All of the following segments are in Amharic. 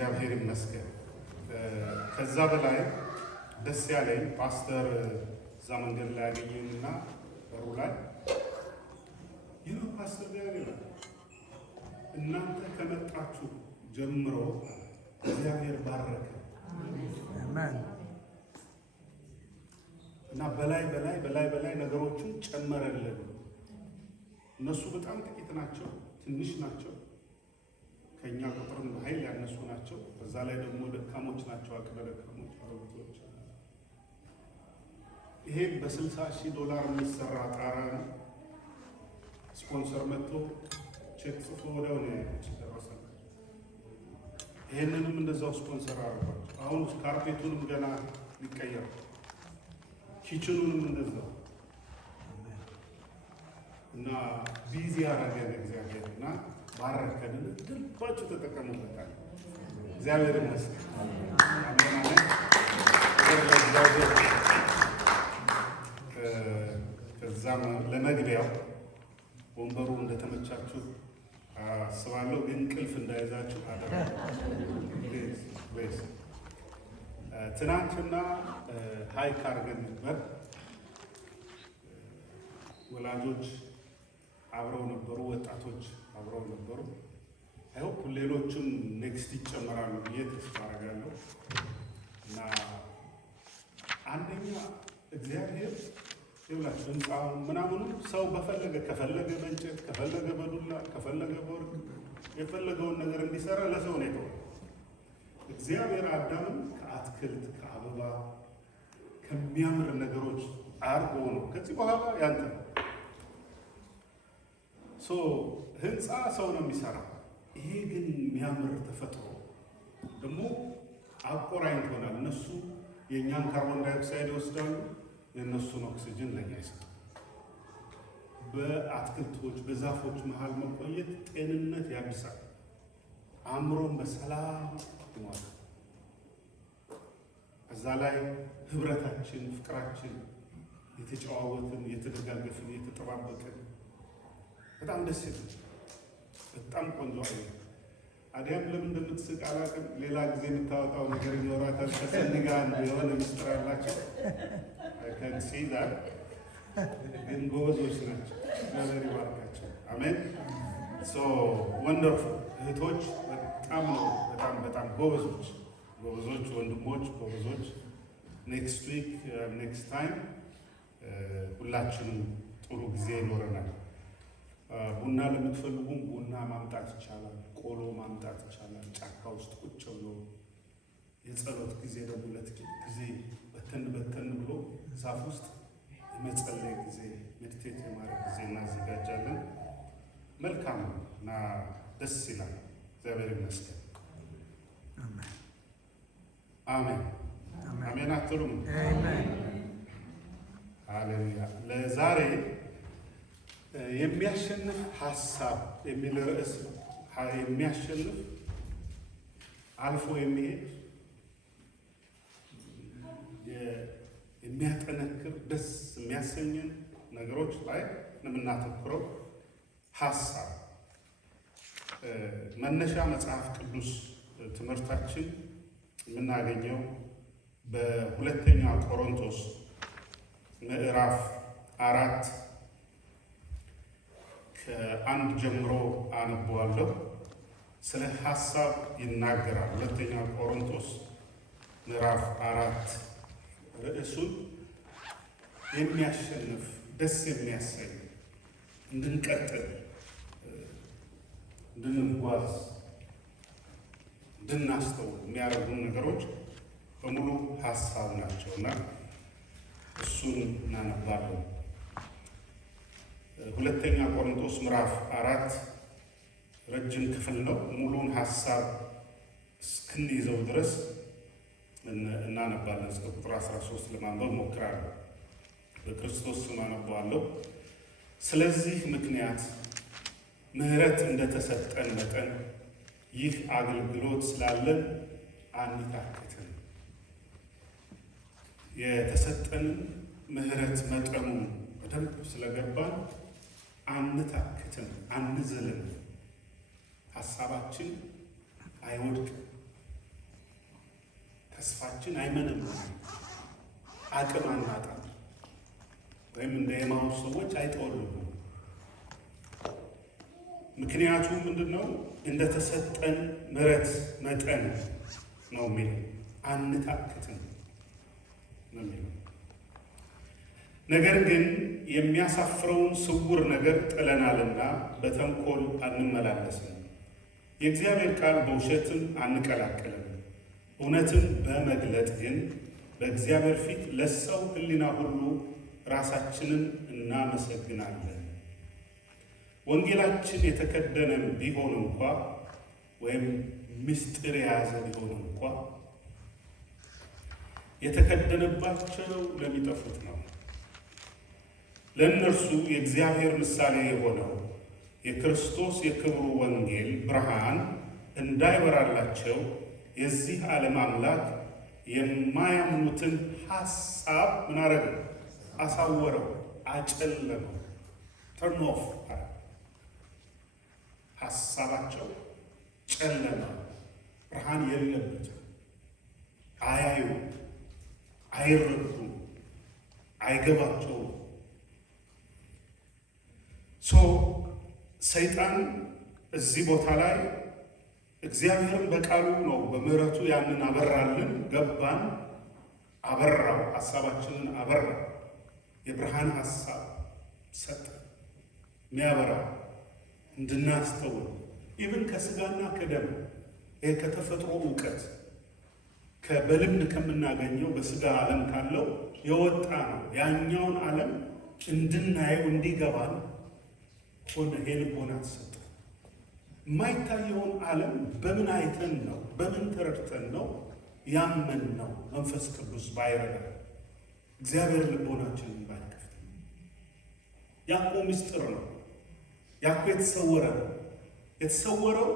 እግዚአብሔር ይመስገን። ከዛ በላይ ደስ ያለኝ ፓስተር እዛ መንገድ ላይ ያገኘኝና በሩ ላይ ይህ ፓስተር ጋር ይላል እናንተ ከመጣችሁ ጀምሮ እግዚአብሔር ባረከ አሜን እና በላይ ነገሮችን ጨመረልን። እነሱ በጣም ጥቂት ናቸው፣ ትንሽ ናቸው፣ ከኛ ቁጥርም በኃይል ያነሱ ናቸው። በዛ ላይ ደግሞ ደካሞች ናቸው፣ አቅመ ደካሞች አሮጊቶች። ይሄ $60,000 የሚሰራ ጣራ ነው። ስፖንሰር መጥቶ ቼክ ጽፎ ወዲያው ነው የጨረሰው። ይሄንንም እንደዛው ስፖንሰር አድርጓቸው። አሁን ካርፔቱንም ገና ሊቀየር፣ ኪችኑንም እንደዛው እና ቢዚ ያደረገን እግዚአብሔር እና ባረከንን። ድርባችሁ ተጠቀሙበታል። እግዚአብሔር ይመስገን። አሜን። ከዛም ለመግቢያው ወንበሩ እንደተመቻችሁ አስባለሁ፣ ግን እንቅልፍ እንዳይዛችሁ አደራ። ትናንትና ሃይክ አድርገን ነበር። ወላጆች አብረው ነበሩ፣ ወጣቶች አብረው ነበሩ። አይሆፕ ሌሎችም ኔክስት ይጨመራሉ ብዬ ተስፋ አደርጋለሁ። እና አንደኛ እግዚአብሔር ይውላችሁ ህንፃው ምናምኑ ሰው ከፈለገ በእንጨት ከፈለገ በዱላ ከፈለገ በወርቅ የፈለገውን ነገር እንዲሰራ ለሰው ነው የተወው። እግዚአብሔር አዳምን ከአትክልት ከአበባ ከሚያምር ነገሮች አርጎ ነው ከዚህ በኋላ ያንተ ህንፃ ሰው ነው የሚሰራው። ይሄ ግን የሚያምር ተፈጥሮ ደግሞ አቆራኝቶናል። እነሱ የእኛን ካርቦን ዳይኦክሳይድ ይወስዳሉ፣ የእነሱን ኦክሲጅን ለኛ ይሰጣል። በአትክልቶች በዛፎች መሃል መቆየት ጤንነት ያድሳል፣ አእምሮን በሰላም ይሞላል። ከዛ ላይ ህብረታችን፣ ፍቅራችን፣ የተጨዋወትን፣ የተደጋገፍን፣ የተጠባበቅን በጣም ደስ ይላል። በጣም ቆንጆ አለ። አዲያም ለምን እንደምትስቅ አላውቅም። ሌላ ጊዜ የምታወጣው ነገር ይኖራታል። ከሰንጋ የሆነ ምስጢር አላቸው። ከንሲዛ ግን ጎበዞች ናቸው። እግዚአብሔር ይባርካቸው። አሜን። ወንደርፉል እህቶች፣ በጣም ጎበዞች፣ ወንድሞች ጎበዞች። ኔክስት ዊክ ኔክስት ታይም ሁላችንም ጥሩ ጊዜ ይኖረናል። ቡና ለምትፈልጉም ቡና ማምጣት ይቻላል። ቆሎ ማምጣት ይቻላል። ጫካ ውስጥ ቁጭ ብሎ የጸሎት ጊዜ ደግሞ ለጥቂት ጊዜ በተን ብሎ ዛፍ ውስጥ የመጸለይ ጊዜ፣ ሜዲቴት የማድረግ ጊዜ እናዘጋጃለን። መልካም ነው እና ደስ ይላል። እግዚአብሔር ይመስገን። አሜን አሜን አትሉም? ሃሌሉያ። ለዛሬ የሚያሸንፍ ሀሳብ የሚል ርዕስ ነው። የሚያሸንፍ አልፎ የሚሄድ የሚያጠነክር ደስ የሚያሰኝን ነገሮች ላይ የምናተኩረው ሀሳብ መነሻ መጽሐፍ ቅዱስ ትምህርታችን የምናገኘው በሁለተኛ ቆሮንቶስ ምዕራፍ 4 ከ1 ጀምሮ አነበዋለሁ። ስለ ሀሳብ ይናገራል። ሁለተኛ ቆሮንቶስ ምዕራፍ 4 ርዕሱን የሚያሸንፍ ደስ የሚያሰኝ እንድንቀጥል፣ እንድንጓዝ፣ እንድናስተውል የሚያደርጉን ነገሮች በሙሉ ሀሳብ ናቸውና እሱን እናነባለን። ሁለተኛ ቆሮንቶስ ምዕራፍ 4 ረጅም ክፍል ነው። ሙሉን ሀሳብ እስክንይዘው ድረስ እናነባለን። እስከ ቁጥር 13 ለማንበብ ሞክራለሁ። በክርስቶስ ስም አነባዋለሁ። ስለዚህ ምክንያት ምሕረት እንደተሰጠን መጠን ይህ አገልግሎት ስላለን አንታክትም። የተሰጠንን ምሕረት መጠኑ በደንብ ስለገባን አንታክትም፣ አንዝልም። ሀሳባችን አይወድቅም፣ ተስፋችን አይመንም፣ አቅም አናጣም፣ ወይም እንደ ኤማሁስ ሰዎች አይጠወልጉም። ምክንያቱም ምንድነው? እንደተሰጠን ምሕረት መጠን ነው የሚለው፣ አንታክትም ነው የሚለው። ነገር ግን የሚያሳፍረውን ስውር ነገር ጥለናልና በተንኮል አንመላለስም። የእግዚአብሔር ቃል በውሸትም አንቀላቅልም። እውነትን በመግለጥ ግን በእግዚአብሔር ፊት ለሰው ሕሊና ሁሉ ራሳችንን እናመሰግናለን። ወንጌላችን የተከደነም ቢሆን እንኳ ወይም ምስጢር የያዘ ቢሆን እንኳ የተከደነባቸው ለሚጠፉት ነው። ለእነርሱ የእግዚአብሔር ምሳሌ የሆነው የክርስቶስ የክብሩ ወንጌል ብርሃን እንዳይበራላቸው የዚህ ዓለም አምላክ የማያምኑትን ሐሳብ ምን አረገ? አሳወረው፣ አጨለመው። ተርን ኦፍ ሐሳባቸው ጨለመ፣ ብርሃን የለበትም። አያዩ፣ አይረዱም፣ አይገባቸውም። ሰይጣን እዚህ ቦታ ላይ እግዚአብሔርን በቃሉ ነው በምሕረቱ ያንን አበራልን፣ ገባን፣ አበራው፣ ሐሳባችንን አበራ፣ የብርሃን ሐሳብ ሰጠ፣ የሚያበራ እንድናስተውል ኢቭን ከስጋና ከደም ከተፈጥሮ እውቀት በልምድ ከምናገኘው በስጋ ዓለም ካለው የወጣ ነው። ያኛውን ዓለም እንድናየው እንዲገባን ሆነ የልቦና ተሰጠ። የማይታየውን ዓለም በምን አይተን ነው? በምን ተረድተን ነው ያመን ነው? መንፈስ ቅዱስ ባይረዳ፣ እግዚአብሔር ልቦናችንን ባይከፍት። ያኮ ምስጢር ነው። ያኮ የተሰወረ ነው። የተሰወረው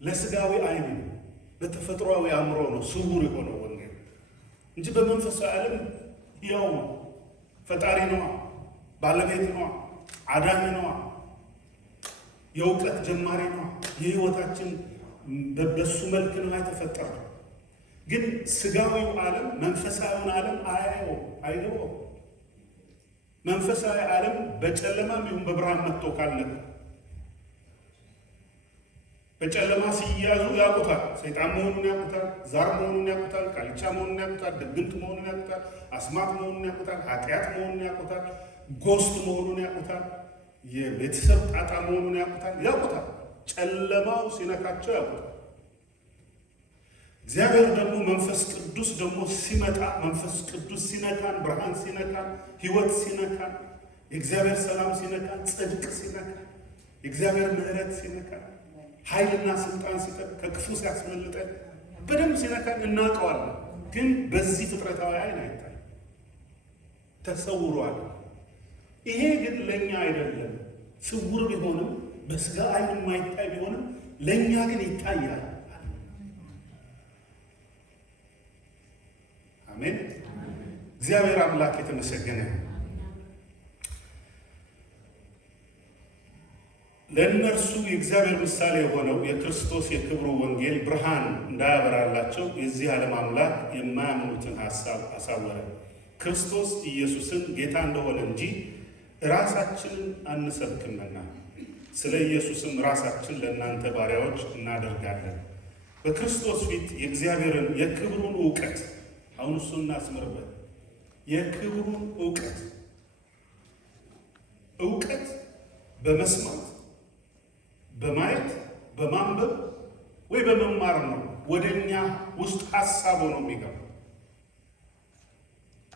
ለስጋዊ አይን ነው፣ በተፈጥሯዊ አእምሮ ነው ስውር የሆነው ወንጌል እንጂ በመንፈሳዊ ዓለም ያው ነው። ፈጣሪ ነዋ፣ ባለቤት ነዋ፣ አዳኝ ነዋ፣ የእውቀት ጀማሪ ነዋ። የህይወታችን በሱ መልክ ነው የተፈጠረ። ግን ስጋዊው ዓለም መንፈሳዊውን ዓለም አይገባው። መንፈሳዊ ዓለም በጨለማም ይሁን በብርሃን መጥቶ ካለ በጨለማ ሲያዙ ያውቁታል። ሰይጣን መሆኑን ያውቁታል። ዛር መሆኑን ያውቁታል። ቃልቻ መሆኑን ያውቁታል። ድግምት መሆኑን ያውቁታል። አስማት መሆኑን ያውቁታል። ኃጢአት መሆኑን ያውቁታል። ጎስት መሆኑን ያውቁታል። የቤተሰብ ጣጣ መሆኑን ያውቁታል። ጨለማው ሲነካቸው ያውቁታል። እግዚአብሔር ደግሞ መንፈስ ቅዱስ ደግሞ ሲመጣ መንፈስ ቅዱስ ሲነካን፣ ብርሃን ሲነካን፣ ህይወት ሲነካን፣ የእግዚአብሔር ሰላም ሲነካን፣ ጽድቅ ሲነካን፣ የእግዚአብሔር ምሕረት ሲነካን፣ ኃይልና ስልጣን ሲሰጥ፣ ከክፉ ሲያስመልጠን፣ በደንብ ሲነካን እናውቀዋለን። ግን በዚህ ፍጥረታዊ አይን አይታይ፣ ተሰውሯል። ይሄ ግን ለእኛ አይደለም። ስውር ቢሆንም በስጋ አይን የማይታይ ቢሆንም ለእኛ ግን ይታያል። አሜን። እግዚአብሔር አምላክ የተመሰገነ። ለእነርሱ የእግዚአብሔር ምሳሌ የሆነው የክርስቶስ የክብሩ ወንጌል ብርሃን እንዳያበራላቸው የዚህ ዓለም አምላክ የማያምኑትን ሐሳብ አሳወረ። ክርስቶስ ኢየሱስን ጌታ እንደሆነ እንጂ ራሳችንን አንሰብክምና ስለ ኢየሱስም ራሳችን ለእናንተ ባሪያዎች እናደርጋለን። በክርስቶስ ፊት የእግዚአብሔርን የክብሩን እውቀት፣ አሁን እሱ እናስምርበት። የክብሩን እውቀት በመስማት በማየት በማንበብ ወይ በመማር ነው ወደኛ ውስጥ ሐሳብ ሆኖ የሚገባ።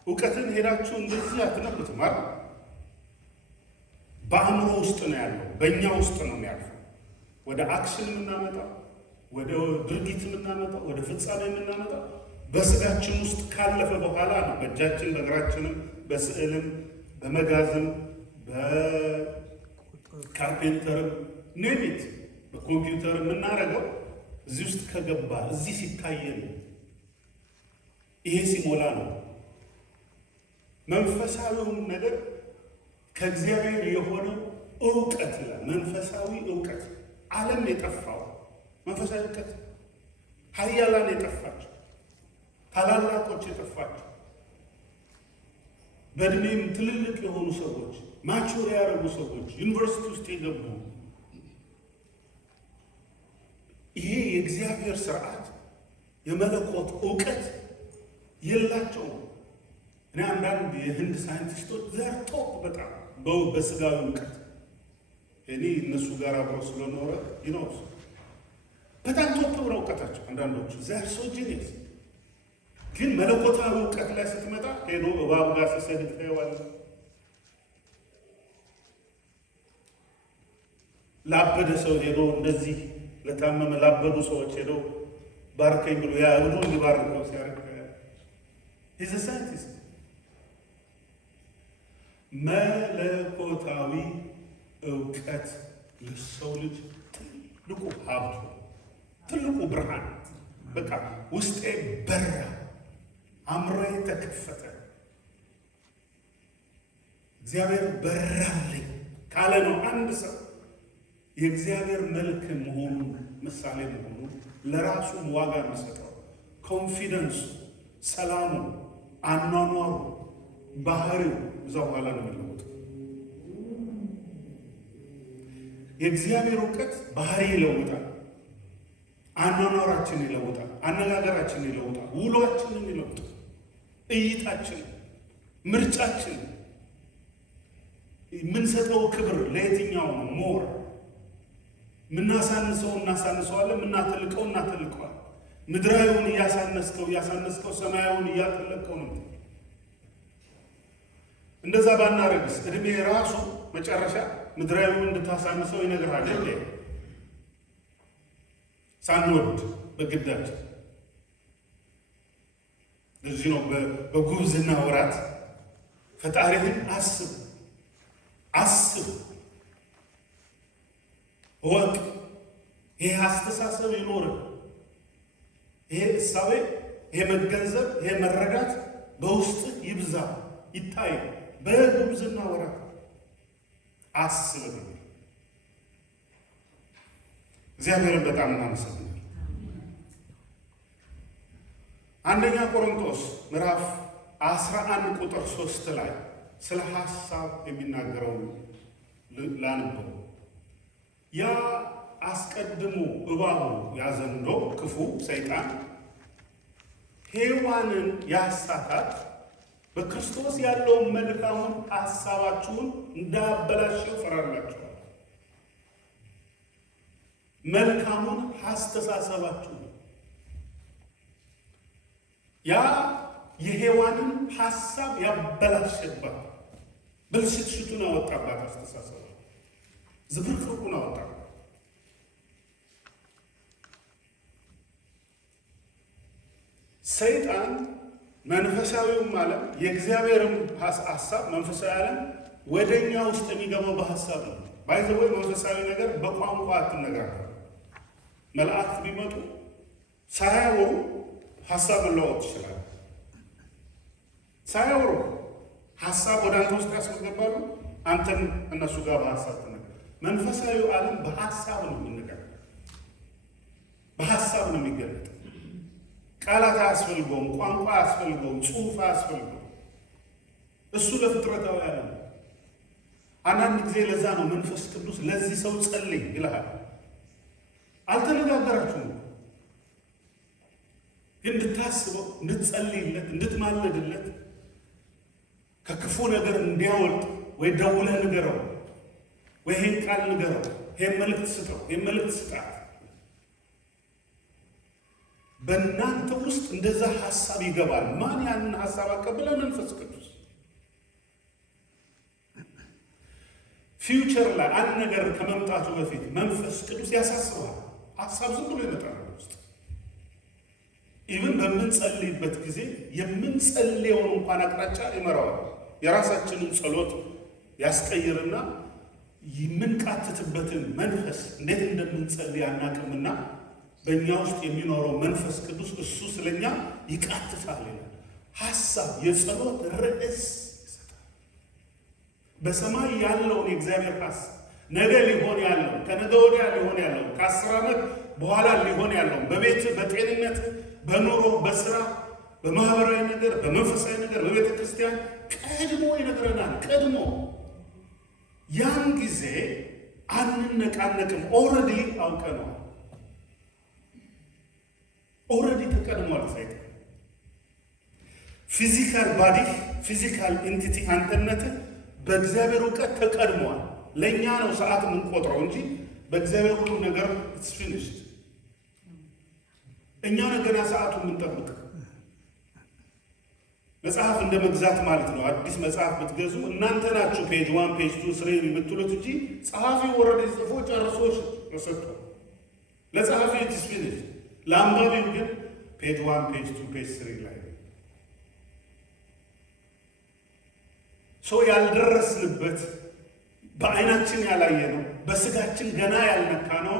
እውቀትን ሄዳችሁ እንደዚህ አትነኩትም አይደል? በአእምሮ ውስጥ ነው ያለው፣ በእኛ ውስጥ ነው የሚያልፈው። ወደ አክሽን የምናመጣው፣ ወደ ድርጊት የምናመጣው፣ ወደ ፍጻሜ የምናመጣው በስጋችን ውስጥ ካለፈ በኋላ ነው። በእጃችን በእግራችንም በስዕልም በመጋዝም በካርፔንተርም ኔሚት በኮምፒውተር የምናደርገው እዚህ ውስጥ ከገባ እዚህ ሲታየን ይሄ ሲሞላ ነው። መንፈሳዊውን ነገር ከእግዚአብሔር የሆነው እውቀት ይላል። መንፈሳዊ እውቀት ዓለም የጠፋው መንፈሳዊ እውቀት ኃያላን የጠፋቸው ታላላቆች የጠፋቸው በእድሜም ትልልቅ የሆኑ ሰዎች፣ ማቹር ያደረጉ ሰዎች፣ ዩኒቨርሲቲ ውስጥ የገቡ ይሄ የእግዚአብሔር ስርዓት የመለኮት እውቀት የላቸውም። እኔ አንዳንድ የህንድ ሳይንቲስቶች ዘርቶፕ በጣም በስጋዊ እውቀት እኔ እነሱ ጋር አብሮ ስለኖረ ይኖርስ በጣም ቶፕ ነው እውቀታቸው። አንዳንዶቹ ዘር ሶ ጂኒየስ፣ ግን መለኮታዊ እውቀት ላይ ስትመጣ ሄዶ እባብ ጋር ሲሰግድ ታየዋለህ። ላበደ ሰው ሄዶ እንደዚህ ለታመመ ላበዱ ሰዎች ሄዶ ባርከኝ ብሎ ያ እብዱ እንዲባርከው ሲያደርግ ኢዝ አ ሳይንቲስት። መለኮታዊ እውቀት ለሰው ልጅ ትልቁ ሀብቱ፣ ትልቁ ብርሃን። በቃ ውስጤ በራ፣ አእምሮዬ ተከፈተ፣ እግዚአብሔር በራልኝ ካለ ነው አንድ ሰው የእግዚአብሔር መልክ መሆኑ ምሳሌ መሆኑ ለራሱ ዋጋ የሚሰጠው ኮንፊደንሱ፣ ሰላሙ፣ አኗኗሩ፣ ባህሪው እዛ በኋላ ነው የሚለወጠው። የእግዚአብሔር እውቀት ባህሪ ይለውጣል፣ አኗኗራችን ይለውጣል፣ አነጋገራችን ይለውጣል፣ ውሏችንን ይለውጣል፣ እይታችን፣ ምርጫችን፣ የምንሰጠው ክብር ለየትኛው ነው ሞር ምናሳንሰው እናሳንሰዋለን፣ ምናተልቀው እናተልቀዋለን። ምድራዊውን እያሳነስከው ሰማያዊውን እያጠለቀው ነው። እንደዛ ባናረግስ እድሜ ራሱ መጨረሻ ምድራዊውን እንድታሳንሰው ይነግርሃል። ሳንወድ በግዳችን። ለዚህ ነው በጉብዝና ወራት ፈጣሪህን አስብ ወቅ ይሄ አስተሳሰብ ይኖር፣ ይሄ እሳቤ፣ ይሄ መገንዘብ፣ ይሄ መረዳት በውስጥ ይብዛ ይታይ። በጉብዝና ወራት አስብ ነው። እግዚአብሔርን በጣም እናመሰግናለን። አንደኛ ቆሮንቶስ ምዕራፍ 11 ቁጥር 3 ላይ ስለ ሐሳብ የሚናገረው ላንበው። ያ አስቀድሞ እባቡ ያዘንዶ ክፉ ሰይጣን ሔዋንን ያሳታት በክርስቶስ ያለውን መልካሙን ሐሳባችሁን እንዳያበላሸው ፈራላችኋል። መልካሙን አስተሳሰባችሁ ያ የሔዋንን ሐሳብ ያበላሸባት፣ ብልሽትሽቱን አወጣባት፣ አስተሳሰባ ዝብርቅርቁን አወጣ። ሰይጣን መንፈሳዊውም ዓለም የእግዚአብሔርም ሐሳብ መንፈሳዊ ዓለም ወደኛ ውስጥ የሚገባው በሐሳብ ነው። ባይዘወይ መንፈሳዊ ነገር በቋንቋ አትነጋገር። መላእክት ቢመጡ ሳያወሩ ሐሳብ መለወጥ ይችላል። ሳያወሩ ሐሳብ ወደ አንተ ውስጥ ያስገባሉ። አንተም እነሱ ጋር በሐሳብ ትነጋገር። መንፈሳዊ ዓለም በሐሳብ ነው የምንነጋገር፣ በሐሳብ ነው የሚገለጥ። ቃላት አያስፈልገውም፣ ቋንቋ አያስፈልገውም፣ ጽሑፍ አያስፈልገውም። እሱ ለፍጥረታዊ ዓለም። አንዳንድ ጊዜ ለዛ ነው መንፈስ ቅዱስ ለዚህ ሰው ጸልይ ይልሃል። አልተነጋገራችሁም፣ ግን እንድታስበው፣ እንድትጸልይለት፣ እንድትማለድለት፣ ከክፉ ነገር እንዲያወልጥ ወይ ደውለህ ንገረው፣ ወይ ይህን ቃል ንገረው፣ ይህን መልእክት ስጠው፣ ይህን መልእክት ስጣት። በእናንተ ውስጥ እንደዛ ሐሳብ ይገባል። ማን ያንን ሐሳብ አቀበለ? መንፈስ ቅዱስ። ፊውቸር ላይ አንድ ነገር ከመምጣቱ በፊት መንፈስ ቅዱስ ያሳስባል። ሐሳብ ዝም ብሎ ይመጣል ውስጥ። ኢቭን በምንጸልይበት ጊዜ የምንጸልየውን እንኳን አቅጣጫ ይመራዋል። የራሳችንን ጸሎት ያስቀይርና የምንቃትትበትን መንፈስ እንዴት እንደምንጸልይ አናቅምና በእኛ ውስጥ የሚኖረው መንፈስ ቅዱስ እሱ ስለኛ ይቃትታል ይላል። ሐሳብ የጸሎት ርዕስ ይሰጣል። በሰማይ ያለውን የእግዚአብሔር ሐሳብ ነገ ሊሆን ያለው፣ ከነገ ወዲያ ሊሆን ያለው፣ ከ10 ዓመት በኋላ ሊሆን ያለው፣ በቤት በጤንነት፣ በኑሮ፣ በስራ፣ በማህበራዊ ነገር፣ በመንፈሳዊ ነገር፣ በቤተ ክርስቲያን ቀድሞ ይነግረናል። ቀድሞ ያን ጊዜ አንነቃነቅም። ኦልሬዲ አውቀነዋል። ኦልሬዲ ተቀድሟል። ሰይጣን ፊዚካል ባዲ ፊዚካል ኢንቲቲ አንተነትህ በእግዚአብሔር እውቀት ተቀድሟል። ለእኛ ነው ሰዓት የምንቆጥረው እንጂ በእግዚአብሔር ሁሉ ነገር ኢትስ ፊኒሽድ። እኛ ነገና ሰዓቱ የምንጠብቅ መጽሐፍ እንደ መግዛት ማለት ነው። አዲስ መጽሐፍ ብትገዙ እናንተ ናችሁ ፔጅ 1 ፔጅ 2 3 የምትሉት እንጂ ጸሐፊው ወረደ ጽፎ ጨርሶ ሰጥቷል። ለጸሐፊው ኢትስ ፊኒሽድ፣ ለአንባቢው ግን ፔጅ 1 ፔጅ 2 ፔጅ 3 ላይ ሰው ያልደረስንበት በዓይናችን ያላየነው በስጋችን ገና ያልነካነው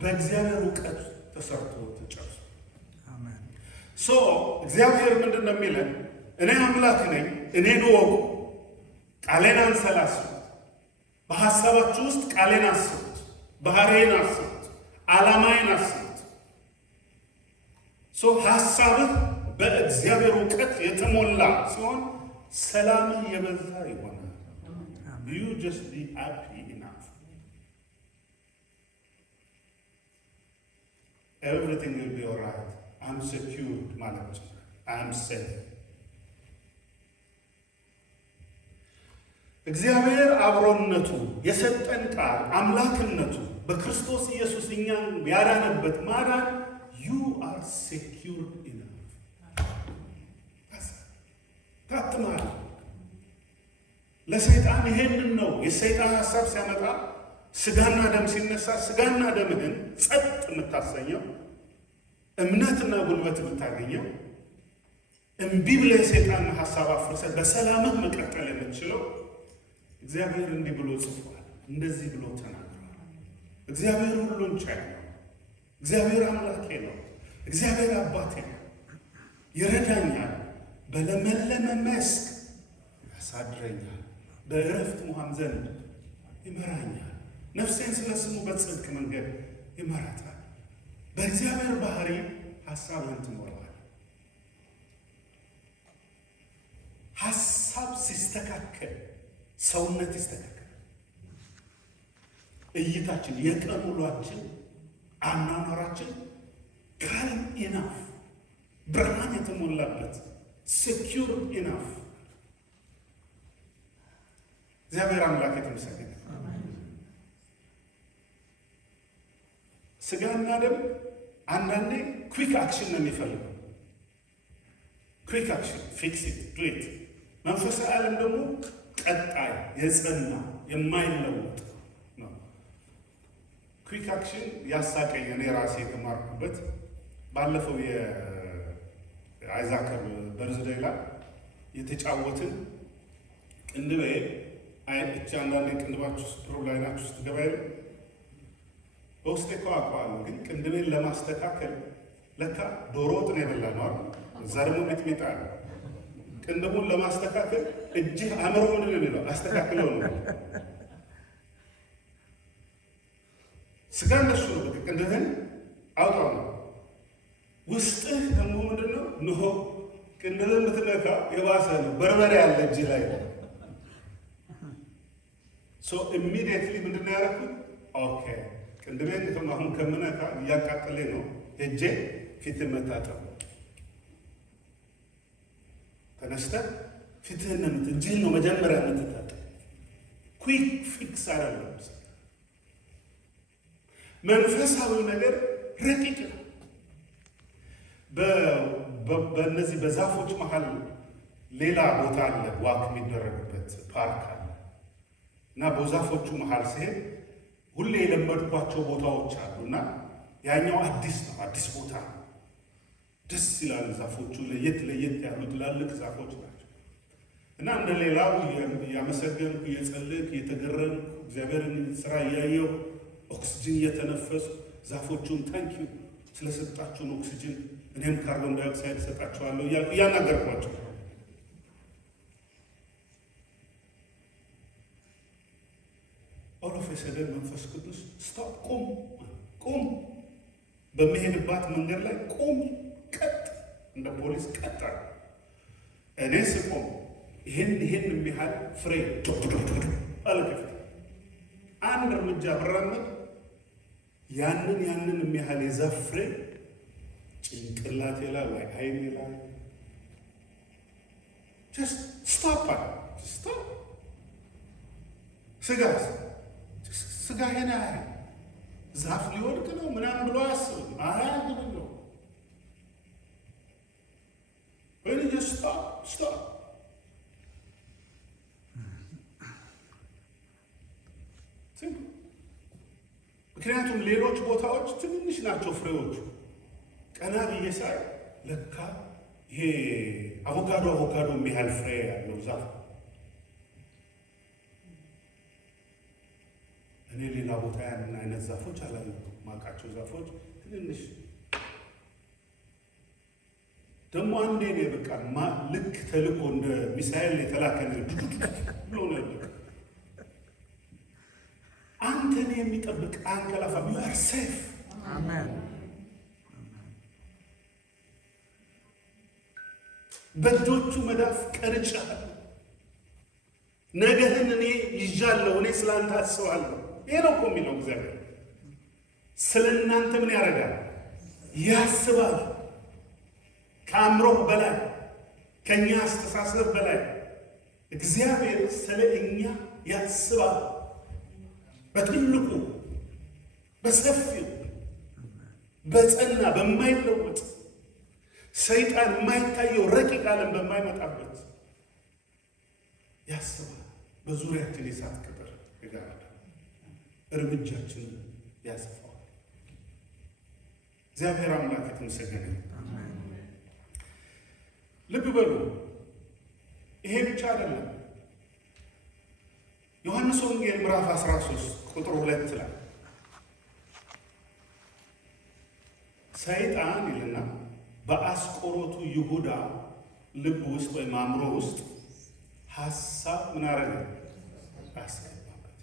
በእግዚአብሔር እውቀት ተሰርቶ ተጨርሶ እግዚአብሔር ምንድን ነው የሚለን? እኔ አምላክ ነኝ፣ እኔን እወቁ፣ ቃሌን አንሰላስሉት። በሐሳባችሁ ውስጥ ቃሌን አስቡት፣ ባህሬን አስቡት፣ ዓላማዬን አስቡት። ሐሳብህ በእግዚአብሔር እውቀት የተሞላ ሲሆን ሰላምህ የበዛ ይሆናል። You just be happy enough. Everything will be all right. I'm secured ማለት ነው። I'm safe. እግዚአብሔር አብሮነቱ የሰጠን ቃል አምላክነቱ በክርስቶስ ኢየሱስ እኛን ያዳነበት ማዳን you are secured enough. ታትማል። ለሰይጣን ይሄንን ነው የሰይጣን ሐሳብ ሲያመጣ ስጋና ደም ሲነሳ ስጋና ደምህን ጸጥ የምታሰኘው እምነትና ጉልበት የምታገኘው እምቢ ብለህ የሰይጣን ሐሳብ አፍርሰህ በሰላምህ መቀጠል የምትችለው እግዚአብሔር እንዲህ ብሎ ጽፏል፣ እንደዚህ ብሎ ተናግሯል። እግዚአብሔር ሁሉን ቻይ ነው። እግዚአብሔር አምላኬ ነው። እግዚአብሔር አባቴ ነው። ይረዳኛል፣ በለመለመ መስክ ያሳድረኛል፣ በእረፍት ውኃም ዘንድ ይመራኛል። ነፍሴን ስለ ስሙ በጽድቅ መንገድ ይመራታል። በእግዚአብሔር ባህሪ ሐሳብህን ትሞላዋል። ሐሳብ ሲስተካከል ሰውነት ይስተካከል። እይታችን፣ የቀን ውሏችን፣ አኗኗራችን ካልም ኢናፍ ብርሃን የተሞላበት ሴኪዩር ኢናፍ። እግዚአብሔር አምላክ የተመሰገነ። ስጋና ደም አንዳንዴ ኩዊክ አክሽን ነው የሚፈልገው። ኩዊክ አክሽን ፊክስ ኢት ዱ ኢት። መንፈሳዊ ዓለም ደግሞ ቀጣይ የጸና የማይለወጥ ነው። ኩዊክ አክሽን ያሳቀኝ እኔ ራሴ የተማርኩበት ባለፈው የአይዛክ በርዝዴይ ላይ የተጫወትን ቅንድቤ አይቼ አንዳንዴ ቅንድባችሁ ውስጥ ፕሮብላይናችሁ ውስጥ ገባ የለ በውስጤ እኮ አውቀዋለሁ፣ ግን ቅንድቤን ለማስተካከል ለካ ዶሮ ወጥ ነው የበላነው አይደል? እዛ ደግሞ ሚጥሚጣ አለ። ቅንድቡን ለማስተካከል እጅህ አእምሮ ምንድን ነው የሚለው አስተካክለው ነው። ስጋ እንደሱ ነው። በቃ ቅንድብህን አውጣው ነው። ውስጥህ ደግሞ ምንድን ነው? ንሆ ቅንድብህን ብትነካ የባሰ ነው። በርበሬ ያለ እጅ ላይ ኢሚዲየትሊ ምንድን ነው ያደረኩት? ኦኬ ቅንድቤን አሁን ከምነካ እያቃጠለኝ ነው፣ ሄጄ ፊትህን መታጠብ። ተነስተህ ፊትህን እጅህን ነው መጀመሪያ የምትታጠብ። ኩዊክ ፊክስ አይደለም። መንፈሳዊ ነገር ረቂቅ ነው። በእነዚህ በዛፎች መሀል ሌላ ቦታ አለ፣ ዋክ የሚደረግበት ፓርክ አለ እና በዛፎቹ መሀል ሲሄድ ሁሌ የለመድኳቸው ቦታዎች አሉ እና ያኛው አዲስ ነው፣ አዲስ ቦታ ነው። ደስ ይላል። ዛፎቹ ለየት ለየት ያሉ ትላልቅ ዛፎች ናቸው እና እንደ ሌላው እያመሰገንኩ እየጸለይኩ እየተገረምኩ እግዚአብሔርን ስራ እያየሁ ኦክሲጅን እየተነፈሱ ዛፎቹን ታንኪዩ ስለሰጣችሁን ኦክሲጅን እኔም ካርቦን ዳይኦክሳይድ ሰጣችኋለሁ እያልኩ እያናገርኳቸው ኦል ኦፍ ኤ ሰደን መንፈስ ቅዱስ ስቶፕ፣ ቁም፣ ቁም፣ በሚሄድባት መንገድ ላይ ቁም፣ ቀጥ እንደ ፖሊስ ቀጣ። እኔ ስቆም ይሄን የሚያህል ፍሬ አልከፍት አንድ እርምጃ ብራመድ ያንን የሚያህል የዛፍ ፍሬ ጭንቅላቴ ላይ ወይ አይኔ ላይ just stop. ስጋ ሄና ዛፍ ሊወድቅ ነው ምናምን ብሎ አያስብም። አያግብም ነው ወይ stop. ምክንያቱም ሌሎች ቦታዎች ትንንሽ ናቸው ፍሬዎቹ። ቀና ብዬ ሳይ ለካ ይሄ አቮካዶ የሚያህል ፍሬ ያለው ዛፍ። እኔ ሌላ ቦታ ያንን አይነት ዛፎች አላየሁም። ማውቃቸው ዛፎች ትንንሽ ደግሞ አንዴ ነው በቃ ልክ ተልኮ እንደ ሚሳኤል የተላከነ ብሎ ነው አንተን የሚጠብቅ አንቀላፋም። you are safe. አሜን። በእጆቹ መዳፍ ቀርጫለሁ። ነገህን እኔ ይዣለሁ። እኔ ስላንተ አስባለሁ። ይሄ ነው እኮ የሚለው እግዚአብሔር። ስለ እናንተ ምን ያደርጋል? ያስባል። ከአእምሮህ በላይ ከእኛ አስተሳሰብ በላይ እግዚአብሔር ስለ እኛ ያስባል። በትልቁ በሰፊው በጸና በማይለወጥ ሰይጣን የማይታየው ረቂቅ ዓለም በማይመጣበት ያስባል። በዙሪያችን የሳት ቅጥር ይጋራል። እርምጃችንን ያሰፋዋል። እግዚአብሔር አምላክ የተመሰገነ። ልብ በሉ፣ ይሄ ብቻ አይደለም። ዮሐንስ ወንጌል ምዕራፍ 13 ቁጥር 2 ላይ ሰይጣን ይልና በአስቆሮቱ ይሁዳ ልብ ውስጥ ወይም አእምሮ ውስጥ ሐሳብ ምን አረገ? አስገባበት።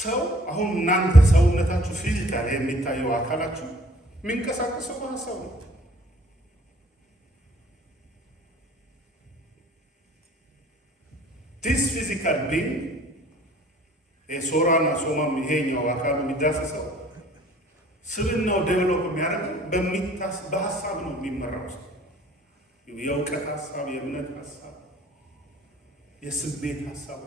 ሰው አሁን እናንተ ሰውነታችሁ ፊዚካል የሚታየው አካላችሁ የሚንቀሳቀሰው በሐሳብ ነው። ዲስ ፊዚካል ቢንግ ሶራና ሶማም ይሄኛው አካሉ የሚዳሰሰው ስብናው ዴቨሎፕ የሚያደርገው በሐሳብ ነው የሚመራው። የእውቀት ሐሳብ፣ የእምነት ሐሳብ፣ የስሜት ሐሳብ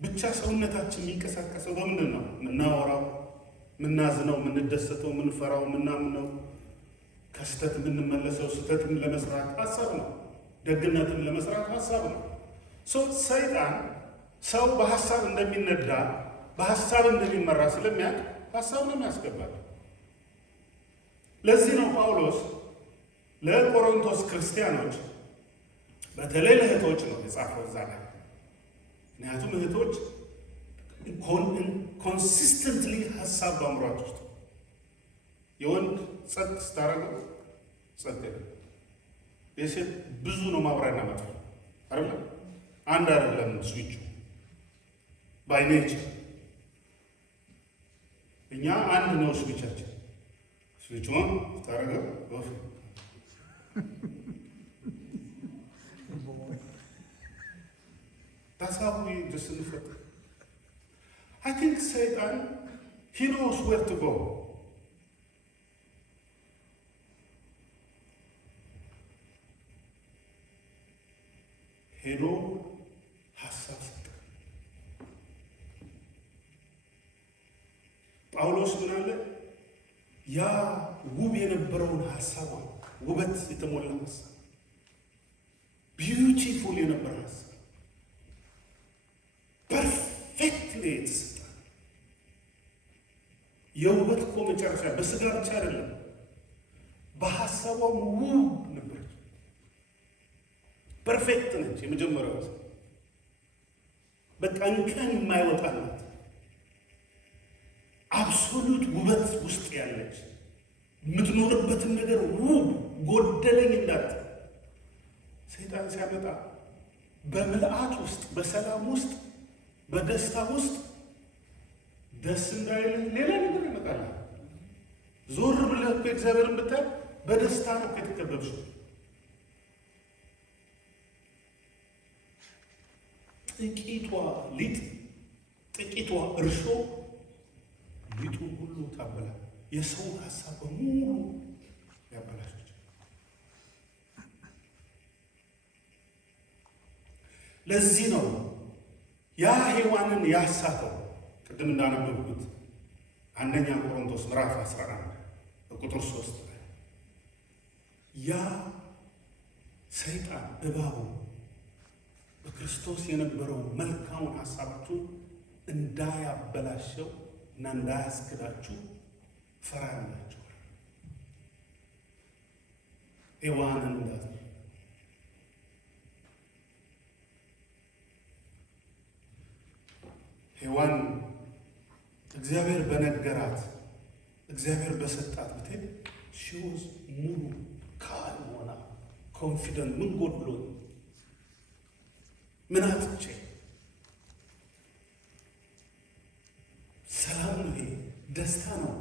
ብቻ ሰውነታችን የሚንቀሳቀሰው በምንድን ነው? የምናወራው፣ የምናዝነው፣ የምንደሰተው፣ የምንፈራው፣ የምናምነው፣ ከስህተት የምንመለሰው፣ ስህተትን ለመስራት ሐሳብ ነው። ደግነትን ለመስራት ሐሳብ ነው። ሰይጣን ሰው በሐሳብ እንደሚነዳ በሐሳብ እንደሚመራ ስለሚያውቅ ሐሳብ ነው የሚያስገባል። ለዚህ ነው ጳውሎስ ለቆሮንቶስ ክርስቲያኖች በተለይ ለእህቶች ነው የጻፈው እዛ ላይ። ምክንያቱም እህቶች ኮንሲስተንትሊ ሐሳብ በአእምሯቸው ውስጥ የወንድ ጸጥ ስታረገው ጸጥ ይላል። የሴት ብዙ ነው ማብራሪያ መጥፎ አይደለም። አንድ አይደለም ስዊቹ ባይ ኔቸር። እኛ አንድ ነው ስዊቻችን። ስዊቹን ስታረገው ወፍ That's how we just look. I think Satan, he knows where to go. ሄዶ ሐሳብ ሰጠ። ጳውሎስ ምን አለ? ያ ውብ የነበረውን ሐሳብ፣ ውበት የተሞላ ሐሳብ፣ ቢዩቲፉል የነበረ ሐሳብ ፐርፌክትሊ የተሰጠ የውበት እኮ መጨረሻ በስጋ ብቻ አይደለም፣ በሐሳቧም ውብ ነበረች። ፐርፌክት ነች። የመጀመሪያው በቃ እንከን የማይወጣላት አብሶሉት ውበት ውስጥ ያለች የምትኖርበትን ነገር ውብ ጎደለኝ እንዳት ሰይጣን ሲያመጣ በምልአት ውስጥ፣ በሰላም ውስጥ፣ በደስታ ውስጥ ደስ እንዳይል ሌላ ነገር ይመጣል። ዞር ብለህ እኮ እግዚአብሔርን ብታይ በደስታ ነው የተከበብሽው። ጥቂቷ ሊጥ ጥቂቷ እርሾ ሊጡን ሁሉ ታበላል። የሰውን ሀሳብ በሙሉ ያበላሸች። ለዚህ ነው ያ ሔዋንን ያሳተው። ቅድም እንዳነበብኩት አንደኛ ቆሮንቶስ ምዕራፍ 11 በቁጥር 3 ላይ ያ ሰይጣን እባቡ በክርስቶስ የነበረው መልካሙን ሀሳባችሁን እንዳያበላሸው እና እንዳያስክዳችሁ ፈራላችሁ። ሔዋንን እንዳት ሔዋን እግዚአብሔር በነገራት እግዚአብሔር በሰጣት ብትሄድ ሺውዝ ሙሉ ካልም ሆና ኮንፊደንት ምን ጎድሎኝ ምን አጥቼ ሰላም ነው፣ ይሄ ደስታ ነው።